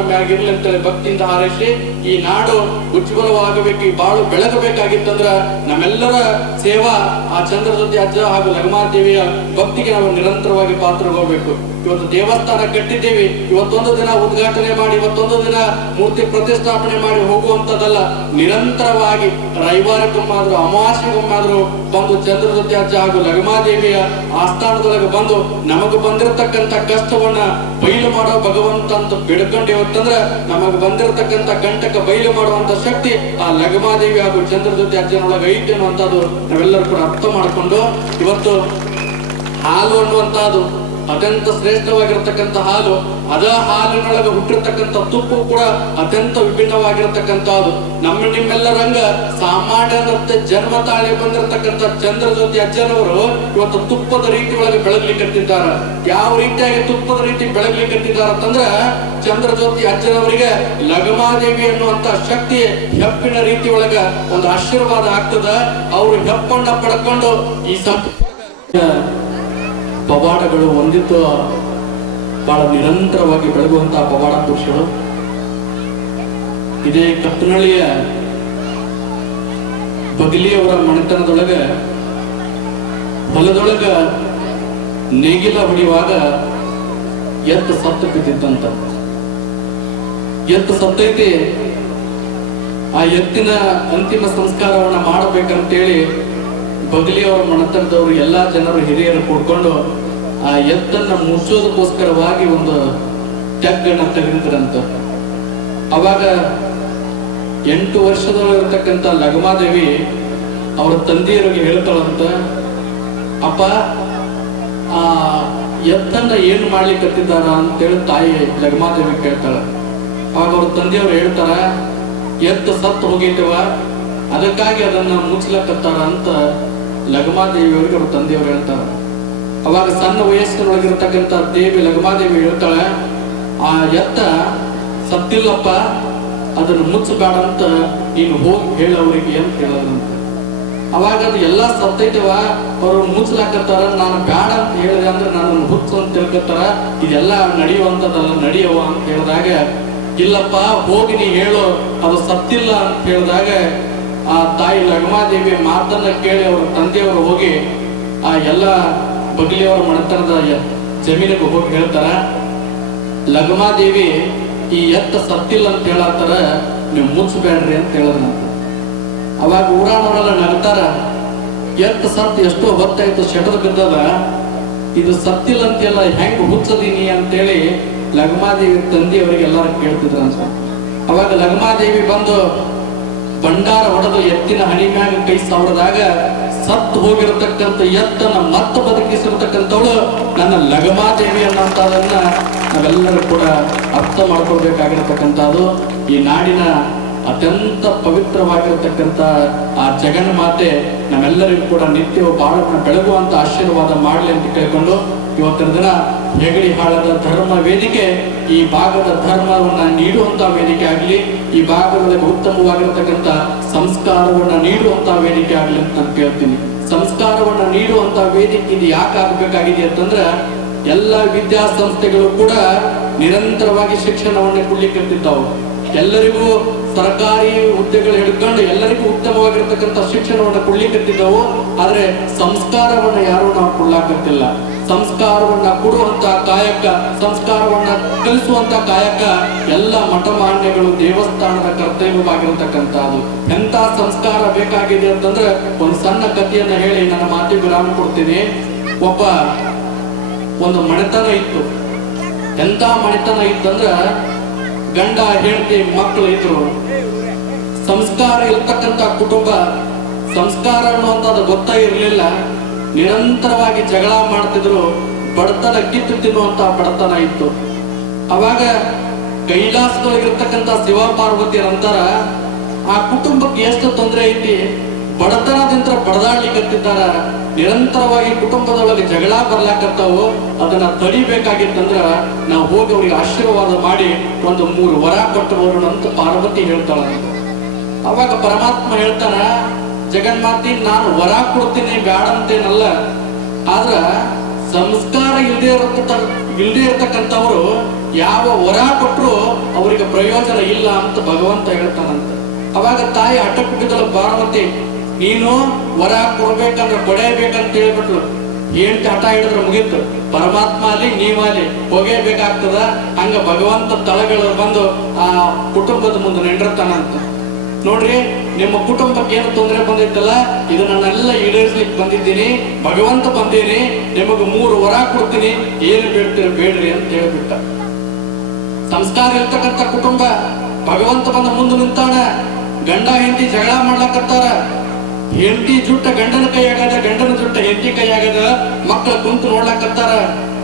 ಅಂತೇಳಿ ಭಕ್ತಿಯಿಂದ ಹಾರೈಸಿ ಈ ನಾಡು ಉಜ್ವಲವಾಗಬೇಕು, ಈ ಬಾಳು ಬೆಳಗಬೇಕಾಗಿತ್ತಂದ್ರ ನಮ್ಮೆಲ್ಲರ ಸೇವಾ ಆ ಚಂದ್ರಜ್ಯೋತಿ ಅಜ್ಜ ಹಾಗೂ ಲಗಮಾದೇವಿಯ ಭಕ್ತಿಗೆ ನಾವು ನಿರಂತರವಾಗಿ ಪಾತ್ರರಾಗಬೇಕು ಇವತ್ತು ದೇವಸ್ಥಾನ ಕಟ್ಟಿದ್ದೀವಿ. ಇವತ್ತೊಂದು ದಿನ ಉದ್ಘಾಟನೆ ಮಾಡಿ, ಇವತ್ತೊಂದು ದಿನ ಮೂರ್ತಿ ಪ್ರತಿಷ್ಠಾಪನೆ ಮಾಡಿ ಹೋಗುವಂತದಲ್ಲ ನಿರಂತರವಾಗಿ ರವಿವಾರಕ್ಕೊಮ್ಮಾದ್ರೂ, ಅಮಾವಾಸ್ಯೆಗೊಮ್ಮಾದ್ರೂ ಬಂದು ಚಂದ್ರ ಅಜ್ಜ ಹಾಗೂ ಲಗಮಾದೇವಿಯ ಆಸ್ಥಾನದೊಳಗೆ ಬಂದು ನಮಗೆ ಬಂದಿರತಕ್ಕಂತ ಕಷ್ಟವನ್ನ ಬಯಲು ಮಾಡೋ ಭಗವಂತ ಅಂತ ಬಿಡ್ಕೊಂಡು ಇವತ್ತಂದ್ರ ನಮಗೆ ಬಂದಿರತಕ್ಕಂತ ಕಂಟಕ ಬಯಲು ಮಾಡುವಂತ ಶಕ್ತಿ ಆ ಲಗಮಾದೇವಿ ಹಾಗೂ ಚಂದ್ರ ಅಜ್ಜನೊಳಗೆ ಐತೆ ಅನ್ನುವಂಥದ್ದು ನಾವೆಲ್ಲರೂ ಕೂಡ ಅರ್ಥ ಮಾಡಿಕೊಂಡು ಇವತ್ತು ಹಾಲು ಅನ್ನುವಂಥದ್ದು ಅತ್ಯಂತ ಶ್ರೇಷ್ಠವಾಗಿರ್ತಕ್ಕಂಥ ಹಾಲು, ಅದ ಹಾಲಿನೊಳಗೆ ಹುಟ್ಟಿರ್ತಕ್ಕಂಥ ತುಪ್ಪ ಕೂಡ ಅತ್ಯಂತ ವಿಭಿನ್ನವಾಗಿರತಕ್ಕಂಥದ್ದು. ನಮ್ಮ ನಿಮ್ಮೆಲ್ಲರಂಗ ಸಾಮಾನ್ಯದಂತೆ ಜನ್ಮ ತಾಳಿ ಬಂದಿರತಕ್ಕಂಥ ಚಂದ್ರಜ್ಯೋತಿ ಅಜ್ಜನವರು ಇವತ್ತು ತುಪ್ಪದ ರೀತಿ ಒಳಗೆ ಬೆಳಗ್ಲಿಕ್ಕತ್ತಿದ್ದಾರ ಯಾವ ರೀತಿಯಾಗಿ ತುಪ್ಪದ ರೀತಿ ಬೆಳಗ್ಲಿಕ್ಕತ್ತಿದ್ದಾರ ಅಂತಂದ್ರ ಚಂದ್ರಜ್ಯೋತಿ ಅಜ್ಜನವರಿಗೆ ಲಗಮಾದೇವಿ ಅನ್ನುವಂತ ಶಕ್ತಿ ಹೆಪ್ಪಿನ ರೀತಿ ಒಳಗ ಒಂದು ಆಶೀರ್ವಾದ ಆಗ್ತದ. ಅವರು ಹೆಪ್ಪಣ್ಣ ಪಡ್ಕೊಂಡು ಈ ಸಂಪ ಪವಾಡಗಳು ಒಂದಿತ್ತು ಬಹಳ ನಿರಂತರವಾಗಿ ಬೆಳಗುವಂತಹ ಪವಾಡ ಪುರುಷರು. ಇದೇ ಕತ್ತನಳ್ಳಿಯ ಬಗಲಿಯವರ ಮನೆತನದೊಳಗೆ ಹೊಲದೊಳಗ ನೇಗಿಲ ಹೊಡೆಯುವಾಗ ಎತ್ತ ಸತ್ತು ಬಿದ್ದಿದ್ದಂತ. ಎತ್ತ ಸತ್ತೈತಿ. ಆ ಎತ್ತಿನ ಅಂತಿಮ ಸಂಸ್ಕಾರವನ್ನ ಮಾಡಬೇಕಂತೇಳಿ ಬಗಲಿಯವರ ಮನೆತನದವರು ಎಲ್ಲಾ ಜನರು ಹಿರಿಯರು ಕೂಡ್ಕೊಂಡು ಆ ಎತ್ತನ್ನ ಮುಚ್ಚೋದಕ್ಕೋಸ್ಕರವಾಗಿ ಒಂದು ಟಗ್ಗನ್ನು ತೆಗೆದಂತ ಅವಾಗ ಎಂಟು ವರ್ಷದವರಿರ್ತಕ್ಕಂಥ ಲಗಮಾದೇವಿ ಅವರ ತಂದೆಯರಿಗೆ ಹೇಳ್ತಾಳಂತ, ಅಪ್ಪ, ಆ ಎತ್ತನ್ನ ಏನು ಮಾಡ್ಲಿಕ್ಕತ್ತಿದ್ದಾರ ಅಂತೇಳಿ ತಾಯಿ ಲಗಮಾದೇವಿ ಕೇಳ್ತಾಳೆ. ಅವಾಗ ಅವ್ರ ತಂದೆಯವ್ರು ಹೇಳ್ತಾರ, ಎತ್ತ ಸತ್ತು ಹೋಗೈತವ? ಅದಕ್ಕಾಗಿ ಅದನ್ನ ಮುಚ್ಚಲಕತ್ತಾರ ಅಂತ ಲಗಮಾದೇವಿಯವರಿಗೆ ಅವ್ರ ತಂದೆಯವ್ರು ಹೇಳ್ತಾರ. ಅವಾಗ ಸಣ್ಣ ವಯಸ್ಸಿನೊಳಗಿರತಕ್ಕಂಥ ದೇವಿ ಲಗಮಾದೇವಿ ಹೇಳ್ತಾಳೆ, ಆ ಎತ್ತ ಸತ್ತಿಲ್ಲಪ್ಪ, ಅದನ್ನು ಮುಚ್ಚಬೇಡ ಅಂತ ನೀನು ಹೋಗಿ ಹೇಳವ್ರಿಗೆ ಅಂತ ಹೇಳದಂತ ಅವಾಗ ಅದು ಎಲ್ಲ ಸತ್ತೈತವ ಅವರು ಮುಚ್ಚಲಾಕತ್ತಾರ, ನಾನು ಬೇಡ ಅಂತ ಹೇಳಿದೆ ಅಂದ್ರೆ ನಾನು ಹುಚ್ಚು ಅಂತ ತಿಳ್ಕೊತಾರ ಇದೆಲ್ಲ ನಡೆಯುವಂಥದ್ದಲ್ಲ ನಡೆಯವ ಅಂತ ಹೇಳಿದಾಗ, ಇಲ್ಲಪ್ಪ, ಹೋಗಿ ನೀ ಹೇಳು, ಅದು ಸತ್ತಿಲ್ಲ ಅಂತ ಹೇಳಿದಾಗ ಆ ತಾಯಿ ಲಗ್ಮಾದೇವಿ ಮಾತನ್ನ ಕೇಳಿ ಅವ್ರ ತಂದೆಯವರು ಹೋಗಿ ಆ ಎಲ್ಲ ಬಗ್ಲಿಯವರ ಮನೆತನದ ಜಮೀನಿಗೆ ಹೋಗಿ ಹೇಳ್ತಾರ, ಲಗ್ಮಾದೇವಿ ಈ ಎತ್ತ ಸತ್ತಿಲ್ಲ ಅಂತ ಹೇಳತ್ತಾರ, ನೀವು ಮುಚ್ಚಬೇಡ್ರಿ ಅಂತ ಹೇಳದಂತ ಅವಾಗ ಊರಾನವರೆಲ್ಲ ನಗ್ತಾರ, ಎತ್ತ ಸತ್ ಎಷ್ಟೋ ಹೊತ್ತಾಯ್ತು, ಶಟರ್ ಬಿದ್ದದ, ಇದು ಸತ್ತಿಲ್ಲ ಅಂತೆಲ್ಲ ಹೆಂಗ್ ಹುಚ್ಚದೀನಿ ಅಂತೇಳಿ ಲಗ್ಮಾದೇವಿ ತಂದೆಯವರಿಗೆ ಎಲ್ಲರೂ ಕೇಳ್ತಿದ್ರ ಅವಾಗ ಲಗ್ಮಾದೇವಿ ಬಂದು ಭಂಡಾರ ಹೊಡೆದು ಎತ್ತಿನ ಹಣಿ ಮ್ಯಾಗ ಕೈ ಸಾವಿರದಾಗ ಸತ್ತು ಹೋಗಿರತಕ್ಕಂಥ ಎತ್ತನ ಮತ್ತೆ ಬದುಕಿಸಿರ್ತಕ್ಕಂಥವಳು ನನ್ನ ಲಗಮಾದೇವಿ ಅನ್ನೋಂಥದನ್ನ ನಾವೆಲ್ಲರೂ ಕೂಡ ಅರ್ಥ ಮಾಡ್ಕೊಳ್ಬೇಕಾಗಿರತಕ್ಕಂಥದ್ದು. ಈ ನಾಡಿನ ಅತ್ಯಂತ ಪವಿತ್ರವಾಗಿರತಕ್ಕಂಥ ಆ ಜಗನ್ಮಾತೆ ನಮ್ಮೆಲ್ಲರಿಗೂ ಕೂಡ ನಿತ್ಯವೂ ಬಾಳನ್ನು ಬೆಳಗುವಂತ ಆಶೀರ್ವಾದ ಮಾಡಲಿ ಅಂತ ಕೇಳಿಕೊಂಡು ಇವತ್ತಿನ ದಿನ ಹೆಗಡಿ ಹಾಳದ ಧರ್ಮ ವೇದಿಕೆ, ಈ ಭಾಗದ ಧರ್ಮವನ್ನ ನೀಡುವಂತ ವೇದಿಕೆ ಆಗಲಿ, ಈ ಭಾಗದಲ್ಲಿ ಉತ್ತಮವಾಗಿರತಕ್ಕಂಥ ಸಂಸ್ಕಾರವನ್ನ ನೀಡುವಂತ ವೇದಿಕೆ ಆಗಲಿ ಅಂತ ನಾನು ಕೇಳ್ತೀನಿ. ಸಂಸ್ಕಾರವನ್ನ ನೀಡುವಂತ ವೇದಿಕೆ ಇದು ಯಾಕೆ ಆಗಬೇಕಾಗಿದೆ ಅಂತಂದ್ರೆ ಎಲ್ಲ ವಿದ್ಯಾಸಂಸ್ಥೆಗಳು ಕೂಡ ನಿರಂತರವಾಗಿ ಶಿಕ್ಷಣವನ್ನು ಕೊಡ್ಲಿಕ್ಕೆ ಎಲ್ಲರಿಗೂ ಸರ್ಕಾರಿ ಹುದ್ದೆಗಳು ಹಿಡ್ಕೊಂಡು ಎಲ್ಲರಿಗೂ ಉತ್ತಮವಾಗಿರ್ತಕ್ಕಂಥ ಶಿಕ್ಷಣವನ್ನ ಕೊಡ್ಲಿಕ್ಕತ್ತಿದ್ದವು ಆದ್ರೆ ಸಂಸ್ಕಾರವನ್ನ ಯಾರು ನಾವು ಕೊಡ್ಲಾಕತ್ತಿಲ್ಲ. ಸಂಸ್ಕಾರವನ್ನ ಕೊಡುವಂತ ಕಾಯಕ, ಸಂಸ್ಕಾರವನ್ನ ಕಲಿಸುವಂತ ಕಾಯಕ ಎಲ್ಲ ಮಠಮಾನ್ಯಗಳು ದೇವಸ್ಥಾನದ ಕರ್ತವ್ಯವಾಗಿರತಕ್ಕಂಥದ್ದು. ಎಂತ ಸಂಸ್ಕಾರ ಬೇಕಾಗಿದೆ ಅಂತಂದ್ರೆ ಒಂದು ಸಣ್ಣ ಕಥೆಯನ್ನ ಹೇಳಿ ನನ್ನ ಮಾತಿಗೆ ವಿರಾಮ ಕೊಡ್ತೀನಿ. ಒಬ್ಬ ಒಂದು ಮಣೆತನ ಇತ್ತು. ಎಂತ ಮಣೆತನ ಇತ್ತಂದ್ರ ಗಂಡ ಹೆಂಡತಿ ಮಕ್ಕಳು ಇದ್ರು. ಸಂಸ್ಕಾರ ಇರ್ತಕ್ಕಂಥ ಕುಟುಂಬ ಸಂಸ್ಕಾರ ಅನ್ನುವಂಥದ್ದು ಇರಲಿಲ್ಲ. ನಿರಂತರವಾಗಿ ಜಗಳ ಮಾಡ್ತಿದ್ರು. ಬಡತನ ಕಿತ್ತು ತಿನ್ನುವಂತ ಬಡತನ ಇತ್ತು. ಅವಾಗ ಕೈಲಾಸದೊಳಗಿರ್ತಕ್ಕಂಥ ಶಿವ ಪಾರ್ವತಿಯರಂತಾರ ಆ ಕುಟುಂಬಕ್ಕೆ ಎಷ್ಟು ತೊಂದರೆ ಐತಿ? ಬಡತನದಿಂದ ಬಡದಾಡ್ಲಿಕ್ಕತ್ತಿದ್ದಾರ ನಿರಂತರವಾಗಿ ಕುಟುಂಬದೊಳಗೆ ಜಗಳ ಬರ್ಲಾಕತ್ತಾವು ಅದನ್ನ ತಡಿಬೇಕಾಗಿತ್ತಂದ್ರ ನಾವು ಹೋಗಿ ಅವ್ರಿಗೆ ಆಶೀರ್ವಾದ ಮಾಡಿ ಒಂದು ಮೂರು ವರ ಕೊಟ್ಟು ಬರೋಣ ಅಂತ ಪಾರ್ವತಿ ಹೇಳ್ತಾಳ. ಅವಾಗ ಪರಮಾತ್ಮ ಹೇಳ್ತಾನ, ಜಗನ್ಮಾತಿ, ನಾನು ವರ ಕೊಡ್ತೀನಿ ಬ್ಯಾಡಂತೇನಲ್ಲ ಆದ್ರ ಸಂಸ್ಕಾರ ಇಲ್ಲದೆ ಇರತ್ತ ಇಲ್ಲದೆ ಇರತಕ್ಕಂಥವ್ರು ಯಾವ ವರ ಕೊಟ್ಟರು ಅವರಿಗೆ ಪ್ರಯೋಜನ ಇಲ್ಲ ಅಂತ ಭಗವಂತ ಹೇಳ್ತಾನಂತ. ಅವಾಗ ತಾಯಿ ಹಠ ಕುಟ್ಟಿದಳು ಪಾರ್ವತಿ ನೀನು ವರ ಕೊಡ್ಬೇಕಂದ್ರೆ ಕೊಡೇಬೇಕಂತ ಹೇಳ್ಬಿಟ್ರು ಏನ್ ಹಠ ಹಿಡಿದ್ರೆ ಮುಗೀತು. ಪರಮಾತ್ಮ ಅಲ್ಲಿ ನೀವಲ್ಲಿ ಹೋಗೇಬೇಕಾಗ್ತದ? ಹಂಗ ಭಗವಂತ ತಳಗಳು ಬಂದು ಆ ಕುಟುಂಬದ ಮುಂದೆ ನಿಂಡಿರ್ತಾನಂತ ನೋಡ್ರಿ, ನಿಮ್ಮ ಕುಟುಂಬಕ್ಕೆ ಏನು ತೊಂದರೆ ಬಂದಿತ್ತಲ್ಲ? ಇದು ನನ್ನೆಲ್ಲ ಈಡೇರಿಸ್ಲಿಕ್ಕೆ ಬಂದಿದ್ದೀನಿ. ಭಗವಂತ ಬಂದೀನಿ. ನಿಮಗೆ ಮೂರು ವರ ಕೊಡ್ತೀನಿ. ಏನು ಬೇಡ್ತೀರಿ ಬೇಡ್ರಿ ಅಂತ ಹೇಳ್ಬಿಟ್ಟ. ಸಂಸ್ಕಾರ ಇರ್ತಕ್ಕಂಥ ಕುಟುಂಬ, ಭಗವಂತ ಬಂದ ಮುಂದೆ ನಿಂತಾನ. ಗಂಡ, ಹೆಂಡತಿ ಜಗಳ ಮಾಡ್ಲಕತ್ತಾರ. ಹೆಂಡತಿ ಜುಟ್ಟ ಗಂಡನ ಕೈಯಾಗದ, ಗಂಡನ ಜುಟ್ಟ ಹೆಂಡತಿ ಕೈಯಾಗದ ಮಕ್ಕಳ ಕುಂತು ನೋಡ್ಲಾಕತ್ತಾರ.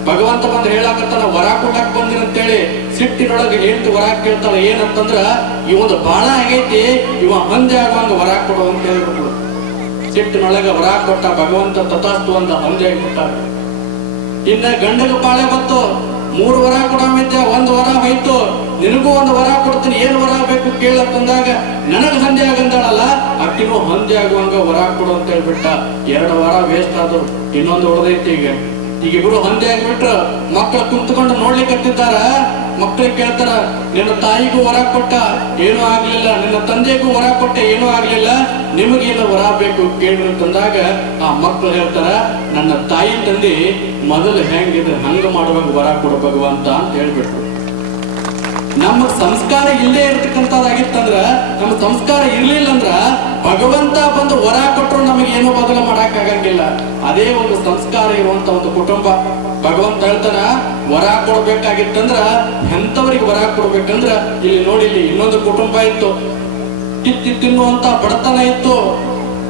ಭಗವಂತ ಬಂದು ಹೇಳಾಕತ್ತಾನ, ವರ ಕೊಡಕ್ ಬಂದಿನ ಅಂತೇಳಿ ಸಿಟ್ಟಿನೊಳಗೆ ಹೆಂಡತಿ ವರ ಕೇಳ್ತಾಳ, ಏನಂತಂದ್ರ ಇವೊಂದು ಬಾಳ ಆಗೈತಿ, ಇವ ಹಂದೆ ಆಗುವಂಗ ವರ ಕೊಡು ಅಂತ ಹೇಳ್ಬಿಟ್ಟು ಸಿಟ್ಟಿನೊಳಗೆ ವರ ಕೊಟ್ಟ ಭಗವಂತ ತಥಾಸ್ತು ಅಂತ ಹಂದೆ ಆಗಿಬಿಟ್ಟ ಇನ್ನ ಗಂಡಗ ಪಾಳೆ ಬಂತು ಮೂರು ವರ ಕೊಡಮಿದ್ದೆ ಒಂದು ವರ ಹೋಯ್ತು. ನಿನಗೂ ಒಂದು ವರ ಕೊಡ್ತೀನಿ. ಏನು ವರ ಬೇಕು ಕೇಳತ್ತಂದಾಗ ನನಗ ಹಂದಿ ಆಗಂದಾಳಲ್ಲ ಅಕ್ಕಿನೂ ಹಂದಿ ಆಗುವಂಗ ವರ ಕೊಡು ಅಂತ ಹೇಳ್ಬಿಟ್ಟ. ಎರಡು ವರ ವೇಸ್ಟ್ ಆದ್ರು, ಇನ್ನೊಂದು ಉಳ್ದೈತಿ ಈಗ. ಈಗ ಇಬ್ರು ಹಂದಿ ಆಗ್ಬಿಟ್ರು ಮಕ್ಕಳು ಕುಂತ್ಕೊಂಡು ನೋಡ್ಲಿಕ್ಕತ್ತಿದ್ದಾರ ಮಕ್ಕಳಿಗೆ ಕೇಳ್ತಾರ, ನಿನ್ನ ತಾಯಿಗೂ ವರ ಕೊಟ್ಟ, ಏನೂ ಆಗ್ಲಿಲ್ಲ. ನಿನ್ನ ತಂದೆಗೂ ವರ ಕೊಟ್ಟ, ಏನೂ ಆಗ್ಲಿಲ್ಲ. ನಿಮಗೇನು ವರ ಬೇಕು ಕೇಳ್ರಿ ಅಂತಂದಾಗ ಆ ಮಕ್ಕಳು ಹೇಳ್ತಾರ, ನನ್ನ ತಾಯಿ ತಂದೆ ಮೊದಲು ಹೆಂಗಿದೆ ಹಂಗ ಮಾಡುವಾಗ ವರ ಕೊಡು ಭಗವಂತ ಅಂತ ಹೇಳ್ಬಿಟ್ರು. ನಮ್ಮ ಸಂಸ್ಕಾರ ಇಲ್ಲೇ ಇರ್ತಕ್ಕಂಥದ್ದಾಗಿತ್ತಂದ್ರ, ನಮ್ಮ ಸಂಸ್ಕಾರ ಇರ್ಲಿಲ್ಲ ಅಂದ್ರ ಭಗವಂತ ಬಂದು ವರ ಕೊಟ್ಟರು ನಮಗೆ ಏನು ಬದಲು ಮಾಡಕ್ ಆಗಂಗಿಲ್ಲ. ಅದೇ ಒಂದು ಸಂಸ್ಕಾರ ಇರುವಂತ ಒಂದು ಕುಟುಂಬ. ಭಗವಂತ ಹೇಳ್ತಾನ, ವರ ಕೊಡ್ಬೇಕಾಗಿತ್ತಂದ್ರ, ಎಂಥವ್ರಿಗೆ ವರ ಕೊಡ್ಬೇಕಂದ್ರ, ಇಲ್ಲಿ ನೋಡಿ, ಇಲ್ಲಿ ಇನ್ನೊಂದು ಕುಟುಂಬ ಇತ್ತು. ಕಿತ್ತಿ ತಿನ್ನುವಂತ ಬಡತನ ಇತ್ತು.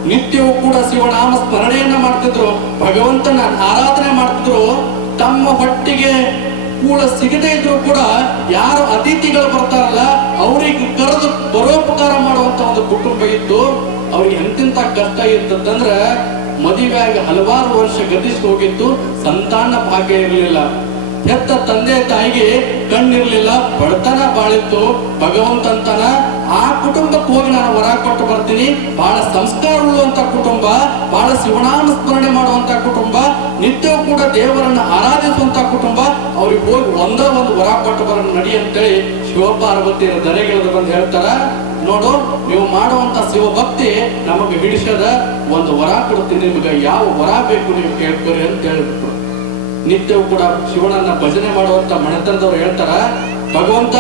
ನಿತ್ಯವೂ ಕೂಡ ಶಿವನಾಮ ಸ್ಮರಣೆಯನ್ನ ಮಾಡ್ತಿದ್ರು. ಭಗವಂತನ ಆರಾಧನೆ ಮಾಡ್ತಿದ್ರು. ತಮ್ಮ ಹೊಟ್ಟಿಗೆ ಕೂಡ ಸಿಗದೇ ಇದ್ರು ಕೂಡ ಯಾರು ಅತಿಥಿಗಳು ಬರ್ತಾರಲ್ಲ, ಅವರಿಗೆ ಕರೆದು ಪರೋಪಕಾರ ಮಾಡುವಂತ ಒಂದು ಕುಟುಂಬ ಇತ್ತು ಅವ್ರಿಗೆ ಎಂತೆಂತ ಕಷ್ಟ ಇತ್ತಂದ್ರೆ ಮದುವೆಯಾಗಿ ಹಲವಾರು ವರ್ಷ ಗತಿಸಿ ಹೋಗಿತ್ತು ಸಂತಾನ ಭಾಗ್ಯ ಇರಲಿಲ್ಲ. ಹೆತ್ತ ತಂದೆ ತಾಯಿಗೆ ಕಣ್ಣಿರ್ಲಿಲ್ಲ, ಬಡತನ ಬಾಳಿತ್ತು. ಭಗವಂತಂತನ, ಆ ಕುಟುಂಬಕ್ಕೆ ಹೋಗಿ ನಾನು ವರ ಕೊಟ್ಟು ಬರ್ತೀನಿ. ಬಹಳ ಸಂಸ್ಕಾರ ಉಳ್ಳುವಂತ ಕುಟುಂಬ ಬಹಳ ಶಿವನಾಮ ಸ್ಮರಣೆ ಮಾಡುವಂತ ಕುಟುಂಬ ನಿತ್ಯವೂ ಕೂಡ ದೇವರನ್ನ ಆರಾಧಿಸುವಂತ ಕುಟುಂಬ, ಅವ್ರಿಗೆ ಹೋಗಿ ಒಂದ ಒಂದು ವರ ಕೊಟ್ಟು ಬರ ನಡಿ ಅಂತೇಳಿ ಶಿವಪಾರ್ವತಿಯ ದರೆಗಿಳಿದು ಬಂದು ಹೇಳ್ತಾರ. ನೋಡು, ನೀವು ಮಾಡುವಂತ ಶಿವಭಕ್ತಿ ನಮಗೆ ಹಿಡಿಸದ ಒಂದು ವರ ಕೊಡ್ತೀನಿ. ನಿಮಗೆ ಯಾವ ವರ ಬೇಕು ನೀವು ಕೇಳ್ಕೊರಿ ಅಂತ ಹೇಳ್ಬಿಟ್ರು ನಿತ್ಯವೂ ಕೂಡ ಶಿವನನ್ನ ಭಜನೆ ಮಾಡುವಂತ ಮನೆತನದವ್ರು ಹೇಳ್ತಾರ, ಭಗವಂತ,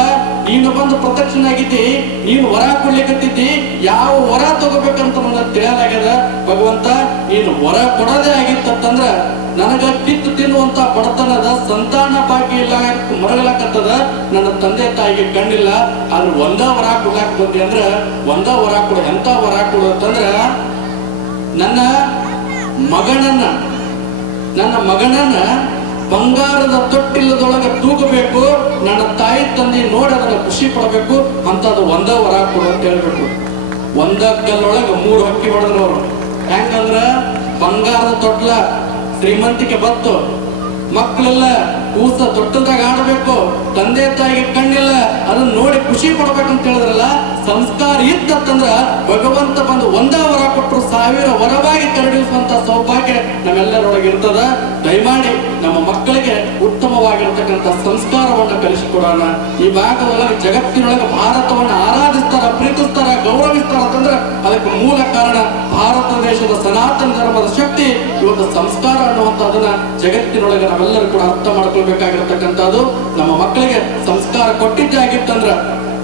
ನೀನು ಬಂದು ಪ್ರತ್ಯಕ್ಷನಾಗಿದ್ದಿ, ನೀನು ವರ ಕೊಡ್ಲಿಕ್ಕತ್ತಿದ್ದಿ ಯಾವ ವರ ತಗೋಬೇಕಂತ ನನ್ನ ತಿಳಿಯಲಾಗ್ಯದ ಭಗವಂತ, ನೀನು ವರ ಕೊಡೋದೇ ಆಗಿತ್ತಂದ್ರ ನನಗ ಕಿತ್ತು ತಿನ್ನುವಂತ ಬಡತನದ ಸಂತಾನ ಭಾಗ್ಯ ಇಲ್ಲ, ಮರಗಲಾಕತ್ತದ? ನನ್ನ ತಂದೆ ತಾಯಿಗೆ ಕಣ್ಣಿಲ್ಲ ಆದ್ರೆ ಒಂದ ವರ ಕೊಡ್ಲಾಕ್ ಬಂದಿ ಅಂದ್ರ, ಒಂದ ವರ ಕೊಡು, ಎಂತ ವರ ಕೊಡು ಅಂತಂದ್ರ, ನನ್ನ ಮಗನನ್ನ ನನ್ನ ಮಗನನ್ನ ಬಂಗಾರದ ತೊಟ್ಟಿಲ್ಲದೊಳಗೆ ತೂಗಬೇಕು. ನನ್ನ ತಾಯಿ ತಂದೆ ನೋಡಿ ಅದನ್ನು ಖುಷಿ ಪಡಬೇಕು. ಅಂತದ್ದು ಒಂದ ವರ ಕೊಡು ಅಂತ ಹೇಳ್ಬೇಕು. ಒಂದ ಕಲ್ಲೊಳಗೆ ಮೂರು ಹಕ್ಕಿ ಹೊಡೆದ್ರು ಅವರು. ಹೆಂಗಂದ್ರ ಬಂಗಾರದ ತೊಟ್ಲ ಶ್ರೀಮಂತಿಕೆ ಬತ್ತು. ಮಕ್ಕಳೆಲ್ಲ ಕೂಸ ತೊಟ್ಟದಾಗ ಆಡಬೇಕು. ತಂದೆ ತಾಯಿಗೆ ಕಣ್ಣಿಲ್ಲ. ಅದನ್ನ ನೋಡಿ ಖುಷಿ ಅಂತ ಹೇಳಿದ್ರಲ್ಲ, ಸಂಸ್ಕಾರ ಇತ್ತಂದ್ರ ಭಗವಂತ ಬಂದು ಒಂದೇ ವರ ಕೊಟ್ಟರು ಸಾವಿರ ವರವಾಗಿ ಕರಡಿಸುವಂತ ಸೌಭಾಗ್ಯ ನಮ್ಮೆಲ್ಲರೊಳಗೆ ಇರ್ತದ. ದಯಮಾಡಿ ನಮ್ಮ ಮಕ್ಕಳಿಗೆ ಸಂಸ್ಕಾರವನ್ನು ಕಲಿಸಿಕೊಡೋಣ. ಈ ಭಾಗದೊಳಗೆ ಜಗತ್ತಿನೊಳಗೆ ಭಾರತವನ್ನ ಆರಾಧಿಸ್ತಾರ, ಪ್ರೀತಿಸ್ತಾರ, ಗೌರವಿಸ್ತಾರ ಅಂತಂದ್ರೆ ಅದಕ್ಕೆ ಮೂಲ ಕಾರಣ ಭಾರತ ದೇಶದ ಸನಾತನ ಧರ್ಮದ ಶಕ್ತಿ. ಇವತ್ತು ಸಂಸ್ಕಾರ ಅನ್ನುವಂಥದ್ದನ್ನ ಜಗತ್ತಿನೊಳಗೆ ನಾವೆಲ್ಲರೂ ಕೂಡ ಅರ್ಥ ಮಾಡ್ಕೊಳ್ಬೇಕಾಗಿರ್ತಕ್ಕಂಥದ್ದು. ನಮ್ಮ ಮಕ್ಕಳಿಗೆ ಸಂಸ್ಕಾರ ಕೊಟ್ಟಿದ್ದೇ ಆಗಿತ್ತಂದ್ರ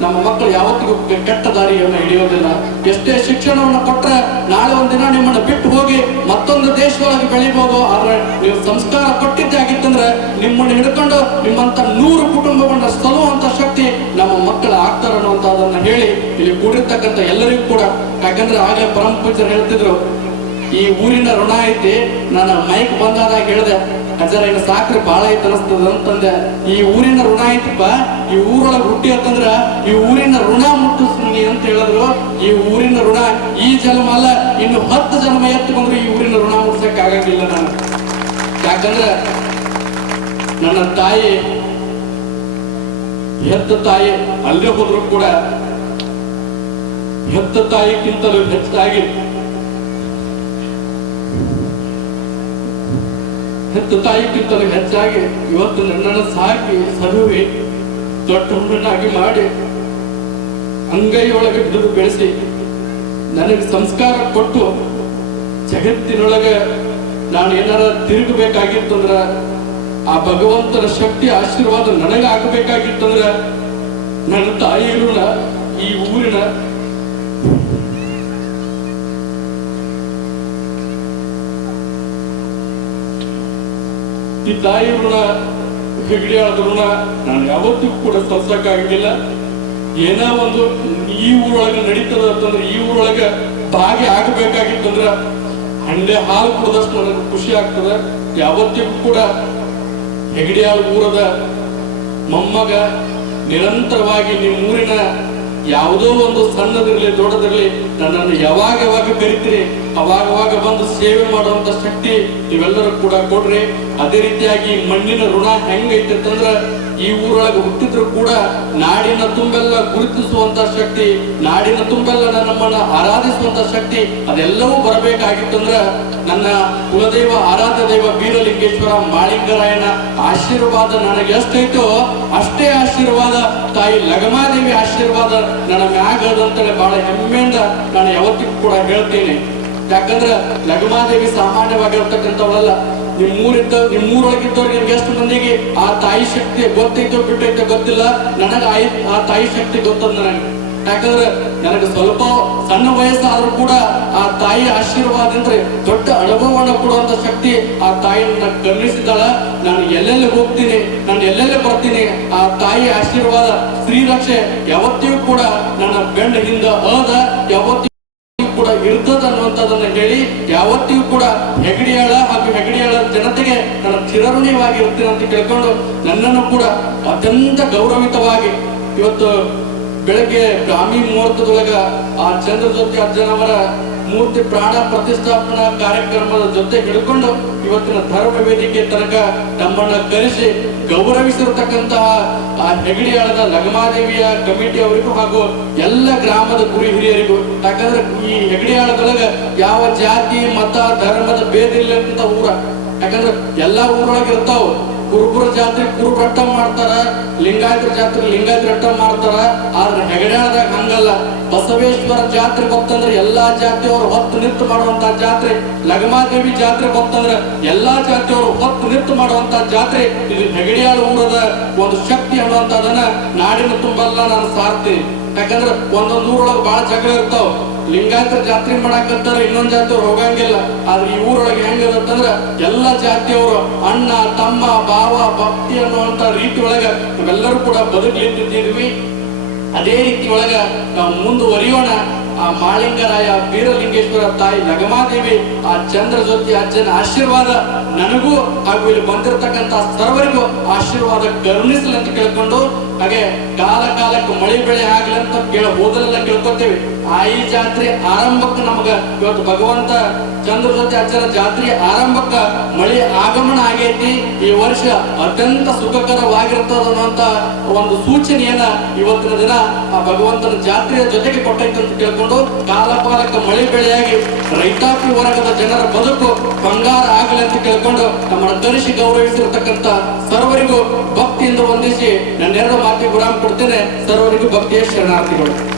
ನಮ್ಮ ಮಕ್ಕಳು ಯಾವತ್ತಿಗೂ ಕೆಟ್ಟ ದಾರಿಯನ್ನು ಹಿಡಿಯೋದಿಲ್ಲ. ಎಷ್ಟೇ ಶಿಕ್ಷಣವನ್ನು ಕೊಟ್ಟರೆ ನಾಳೆ ಒಂದಿನ ನಿಮ್ಮನ್ನು ಬಿಟ್ಟು ಹೋಗಿ ಮತ್ತೊಂದು ದೇಶದೊಳಗೆ ಬೆಳಿಬಹುದು ಆದ್ರೆ ನೀವು ಸಂಸ್ಕಾರ ಕೊಟ್ಟಿದ್ದಾಗಿತ್ತಂದ್ರೆ ನಿಮ್ಮನ್ನು ಹಿಡ್ಕೊಂಡು ನಿಮ್ಮಂತ ನೂರು ಕುಟುಂಬವನ್ನ ಸಲುವಂತ ಶಕ್ತಿ ನಮ್ಮ ಮಕ್ಕಳ ಆಗ್ತಾರ ಅನ್ನುವಂಥದ್ದನ್ನ ಹೇಳಿ ಇಲ್ಲಿ ಕೂಡಿರ್ತಕ್ಕಂಥ ಎಲ್ಲರಿಗೂ ಕೂಡ, ಯಾಕಂದ್ರೆ ಆಗಲೇ ಪರಮ ಹೇಳ್ತಿದ್ರು, ಈ ಊರಿನ ಋಣ ಐತಿ ನಾನು ಮೈಕ್ ಬಂದಾದಾಗ ಹೇಳಿದೆ, ಅಜ್ಜರ, ಇನ್ನು ಸಾಕ್ರಿ, ಬಾಳ ಐತೆ ಅನಿಸ್ತದ ಅಂತಂದೆ. ಈ ಊರಿನ ಋಣ ಐತಪ್ಪ ಈ ಊರೊಳಗೆ ಹುಟ್ಟಿ ಅಂತಂದ್ರ ಈ ಊರಿನ ಋಣ ಮುಟ್ಟಿಸ್ತೀನಿ ಅಂತ ಹೇಳಿದ್ರು. ಈ ಊರಿನ ಋಣ, ಈ ಜನ್ಮ ಅಲ್ಲ, ಇನ್ನು ಹತ್ತು ಜನ್ಮ ಎತ್ತು ಬಂದ್ರು ಈ ಊರಿನ ಋಣ ಮುಟ್ಸಕ್ ಆಗಂಗಿಲ್ಲ ನಾನು. ಯಾಕಂದ್ರೆ ನನ್ನ ತಾಯಿ, ಹೆತ್ತ ತಾಯಿ ಅಲ್ಲೇ ಹೋದ್ರು ಕೂಡ ಹೆತ್ತ ತಾಯಿಗಿಂತಲೂ ಹೆಚ್ಚಾಗಿ ಹೆತ್ತ ತಾಯಿಗಿಂತಲೂ ಹೆಚ್ಚಾಗಿ ಇವತ್ತು ನನ್ನನ್ನು ಸಾಕಿ ಸಲುವಿ ದೊಡ್ಡವನ್ನಾಗಿ ಮಾಡಿ ಅಂಗೈಯೊಳಗೆ ಹಿಡಿದು ಬೆಳೆಸಿ ನನಗೆ ಸಂಸ್ಕಾರ ಕೊಟ್ಟು ಜಗತ್ತಿನೊಳಗೆ ನಾನು ಏನಾರ ತಿರುಗಬೇಕಾಗಿತ್ತಂದ್ರ ಆ ಭಗವಂತನ ಶಕ್ತಿ ಆಶೀರ್ವಾದ ನನಗೆ ಹಾಕಬೇಕಾಗಿತ್ತಂದ್ರ ನನ್ನ ತಾಯಿ ಋಣ ಈ ಊರಿನ ಈ ತಾಯಿ ಋಣ ಹೆಗಡೆ ನಾನು ಯಾವತ್ತಿಗೂ ಕೂಡ ಸಲ್ಸಕ್ಕಾಗಲಿಲ್ಲ ಏನೋ ಒಂದು ಈ ಊರೊಳಗೆ ನಡೀತದ ಅಂತಂದ್ರೆ ಈ ಊರೊಳಗೆ ಭಾಗಿ ಆಗಬೇಕಾಗಿತ್ತಂದ್ರ ಹಂಡೆ ಹಾಲು ಕುಡಿದಷ್ಟು ನನಗೆ ಖುಷಿ ಆಗ್ತದ. ಯಾವತ್ತಿಗೂ ಕೂಡ ಹೆಗಡಿಯಾಳ ಊರದ ಮೊಮ್ಮಗ ನಿರಂತರವಾಗಿ ನಿಮ್ಮ ಊರಿನ ಯಾವುದೋ ಒಂದು ಸಣ್ಣದಿರಲಿ, ದೊಡ್ಡದಿರಲಿ, ನನ್ನನ್ನು ಯಾವಾಗ ಯಾವಾಗ ಕರಿತೀರಿ ಅವಾಗ ಅವಾಗ ಬಂದು ಸೇವೆ ಮಾಡುವಂತ ಶಕ್ತಿ ನೀವೆಲ್ಲರೂ ಕೂಡ ಕೊಡ್ರಿ. ಅದೇ ರೀತಿಯಾಗಿ ಮಣ್ಣಿನ ಋಣ ಹೆಂಗೈತೆ ಅಂತಂದ್ರ ಈ ಊರೊಳಗೆ ಹುಟ್ಟಿದ್ರು ಕೂಡ ನಾಡಿನ ತುಂಬೆಲ್ಲ ಗುರುತಿಸುವಂತ ಶಕ್ತಿ, ನಾಡಿನ ತುಂಬೆಲ್ಲ ನಮ್ಮನ್ನ ಆರಾಧಿಸುವಂತ ಶಕ್ತಿ ಅದೆಲ್ಲವೂ ಬರಬೇಕಾಗಿತ್ತಂದ್ರ ನನ್ನ ಕುಲದೈವ ಆರಾಧ್ಯ ದೈವ ಬೀರಲಿಂಗೇಶ್ವರ ಮಾಳಿಂಗರಾಯನ ಆಶೀರ್ವಾದ ನನಗೆ ಎಷ್ಟೈತೋ ಅಷ್ಟೇ ಆಶೀರ್ವಾದ. ತಾಯಿ ಲಗಮಾದೇವಿ ಆಶೀರ್ವಾದ ನನ್ನ ಮ್ಯಾಗ ಅಂತೇಳಿ ಬಹಳ ಹೆಮ್ಮೆಯಿಂದ ನಾನು ಯಾವತ್ತಿಗೂ ಕೂಡ ಹೇಳ್ತೀನಿ. ಯಾಕಂದ್ರೆ ಲಗಮಾದೇವಿ ಸಾಮಾನ್ಯವಾಗಿರ್ತಕ್ಕಂಥವಳಲ್ಲ ನಿಮ್ಮೂರಿದ್ದ ನಿಮ್ಮೂರೊಳಗಿದ್ದವ್ರಿಗೆ ನಿಮ್ಗೆ ಎಷ್ಟು ಮಂದಿಗೆ ಆ ತಾಯಿ ಶಕ್ತಿ ಗೊತ್ತೈತೋ ಬಿಟ್ಟೈತೋ ಗೊತ್ತಿಲ್ಲ, ನನಗೆ ಆಯ್ ಆ ತಾಯಿ ಶಕ್ತಿ ಗೊತ್ತದ ನನಗೆ. ಯಾಕಂದ್ರೆ ನನಗೆ ಸ್ವಲ್ಪ ಸಣ್ಣ ವಯಸ್ಸಾದ್ರೂ ಕೂಡ ಆ ತಾಯಿ ಆಶೀರ್ವಾದ ದೊಡ್ಡ ಅನುಭವವನ್ನು ಕೊಡುವಂತ ಶಕ್ತಿ ಆ ತಾಯಿಯನ್ನ ಗಮನಿಸಿದಾಳ ನಾನು ಎಲ್ಲೆಲ್ಲಿ ಹೋಗ್ತೀನಿ, ನಾನು ಎಲ್ಲೆಲ್ಲಿ ಬರ್ತೀನಿ, ಆ ತಾಯಿ ಆಶೀರ್ವಾದ ಸ್ತ್ರೀರಕ್ಷೆ ಯಾವತ್ತಿಯೂ ಕೂಡ ನನ್ನ ಬೆನ್ನ ಹಿಂದ ಅದ ಯಾವತ್ತಿಗೂ ಕೂಡ ಇರ್ತದ ಅನ್ನುವಂಥದ್ದನ್ನು ಹೇಳಿ ಯಾವತ್ತಿಗೂ ಕೂಡ ಹೆಗಡಿಯಾಳ ಹಾಗೂ ಹೆಗಡಿಯಾಳ ಜನತೆಗೆ ನನ್ನ ಚಿರಋಣಿಯಾಗಿ ಇರ್ತೀನಿ ಅಂತ ಕೇಳ್ಕೊಂಡು ನನ್ನನ್ನು ಕೂಡ ಅತ್ಯಂತ ಗೌರವಿತವಾಗಿ ಇವತ್ತು ಬೆಳಗ್ಗೆ ಬ್ರಾಹ್ಮಿ ಮುಹೂರ್ತದೊಳಗ ಆ ಚಂದ್ರಜ್ಯೋತಿ ಅಜ್ಜನವರ ಮೂರ್ತಿ ಪ್ರಾಣ ಪ್ರತಿಷ್ಠಾಪನಾ ಕಾರ್ಯಕ್ರಮದ ಜೊತೆ ಹಿಡ್ಕೊಂಡು ಇವತ್ತಿನ ಧರ್ಮ ವೇದಿಕೆ ತನಕ ನಮ್ಮನ್ನ ಕರೆಸಿ ಗೌರವಿಸಿರತಕ್ಕಂತಹ ಆ ಹೆಗಡಿಯಾಳದ ಕಮಿಟಿ ಅವರಿಗೂ ಹಾಗೂ ಎಲ್ಲ ಗ್ರಾಮದ ಗುರು ಹಿರಿಯರಿಗೂ. ಯಾಕಂದ್ರೆ ಈ ಹೆಗಡಿಯಾಳದೊಳಗ ಯಾವ ಜಾತಿ, ಮತ, ಧರ್ಮದ ಭೇದ ಇಲ್ಲಂತ ಊರ. ಯಾಕಂದ್ರೆ ಎಲ್ಲಾ ಊರೊಳಗೆ ಇರ್ತಾವ. ಕುರುಬರ ಜಾತ್ರೆ ಕುರುಬಟ್ಟ ಮಾಡ್ತಾರ ಲಿಂಗಾಯತ ಜಾತ್ರೆ ಲಿಂಗಾಯತ ಮಾಡ್ತಾರ. ಆದ್ರೆ ಹೆಗಡಾದಾಗ ಹಂಗಲ್ಲ. ಬಸವೇಶ್ವರ ಜಾತ್ರೆ ಗೊತ್ತಂದ್ರೆ ಎಲ್ಲಾ ಜಾತಿಯವರು ಹೊತ್ತು ನಿಂತು ಮಾಡುವಂತ ಜಾತ್ರೆ. ಲಗಮಾದೇವಿ ಜಾತ್ರೆ ಬಂತಂದ್ರೆ ಎಲ್ಲಾ ಜಾತಿಯವರು ಹೊತ್ತು ನಿಂತು ಮಾಡುವಂತ ಜಾತ್ರೆ. ಇದು ಹೆಗಡಿಯಾಳ ಊರದ ಒಂದು ಶಕ್ತಿ ಅನ್ನುವಂಥದ್ದನ್ನ ನಾಡಿನ ತುಂಬಲ್ಲ ನಾನು ಸಾರ್ತೀನಿ ಯಾಕಂದ್ರೆ ಒಂದೊಂದು ಊರೊಳಗೆ ಬಹಳ ಜಗಳ ಇರ್ತಾವ. ಲಿಂಗಾಯತರ ಜಾತ್ರೆ ಮಾಡಾಕತ್ತಾರ ಇನ್ನೊಂದ್ ಜಾತಿಯವ್ರು ಹೋಗಂಗಿಲ್ಲ. ಆದ್ರೆ ಈ ಊರೊಳಗೆ ಹೆಂಗದಂತಂದ್ರ ಎಲ್ಲಾ ಜಾತಿಯವರು ಅಣ್ಣ, ತಮ್ಮ, ಭಾವ, ಭಕ್ತಿ ಅನ್ನುವಂತ ರೀತಿ ಒಳಗ ನಾವೆಲ್ಲರೂ ಕೂಡ ಬದುಕಲಿದ್ದಿದ್ದೀವಿ ಅದೇ ರೀತಿ ಒಳಗ ನಾವು ಮುಂದುವರಿಯೋಣ. ಆ ಮಾಳಿಂಗರಾಯ ಬೀರಲಿಂಗೇಶ್ವರ ತಾಯಿ ನಗಮಾದೇವಿ, ಆ ಚಂದ್ರ ಜ್ಯೋತಿ ಅಜ್ಜನ ಆಶೀರ್ವಾದ ನನಗೂ ಹಾಗೂ ಇಲ್ಲಿ ಬಂದಿರತಕ್ಕಂತ ಸರ್ವರಿಗೂ ಆಶೀರ್ವಾದ ಕರುಣಿಸಲಿ ಅಂತ ಕೇಳ್ಕೊಂಡು, ಹಾಗೆ ಕಾಲ ಕಾಲಕ್ಕೆ ಮಳೆ ಬೆಳೆ ಆಗ್ಲಿ ಅಂತ ಕೇಳ ಹೋದಲೆಲ್ಲ ಕೇಳ್ಕೊತೇವೆ. ಆ ಈ ಜಾತ್ರೆ ಆರಂಭಕ್ಕೆ ನಮಗ ಇವತ್ತು ಭಗವಂತ ಚಂದ್ರ ಅಜ್ಜನ ಜಾತ್ರೆ ಆರಂಭಕ್ಕ ಮಳೆ ಆಗಮನ ಆಗೈತಿ. ಈ ವರ್ಷ ಅತ್ಯಂತ ಸುಖಕರವಾಗಿರ್ತದ ಅನ್ನುವಂತ ಒಂದು ಸೂಚನೆಯನ್ನ ಇವತ್ತಿನ ದಿನ ಆ ಭಗವಂತನ ಜಾತ್ರೆಯ ಜೊತೆಗೆ ಕೊಟ್ಟೈತೆ ಅಂತ ತಿಳ್ಕೊಂಡು ಕಾಲ ಕಾಲಕ್ಕೆ ಮಳೆ ಬೆಳೆಯಾಗಿ ರೈತಾಪಿ ವರ್ಗದ ಜನರ ಬದುಕು ಬಂಗಾರ ಆಗಲಿ ಅಂತ ಕೇಳ್ಕೊಂಡು ನಮ್ಮನ್ನು ತರಿಸಿ ಗೌರವಿಸಿರ್ತಕ್ಕಂತ ಸರ್ವರಿಗೂ ಭಕ್ತಿಯಿಂದ ವಂದಿಸಿ ನನ್ನೆರಡು ಮಾತಿ ಗುರಾಮ್ ಕೊಡ್ತೇನೆ. ಸರ್ವರಿಗೂ ಭಕ್ತಿಯ ಶರಣಾರ್ಥಿಗಳು.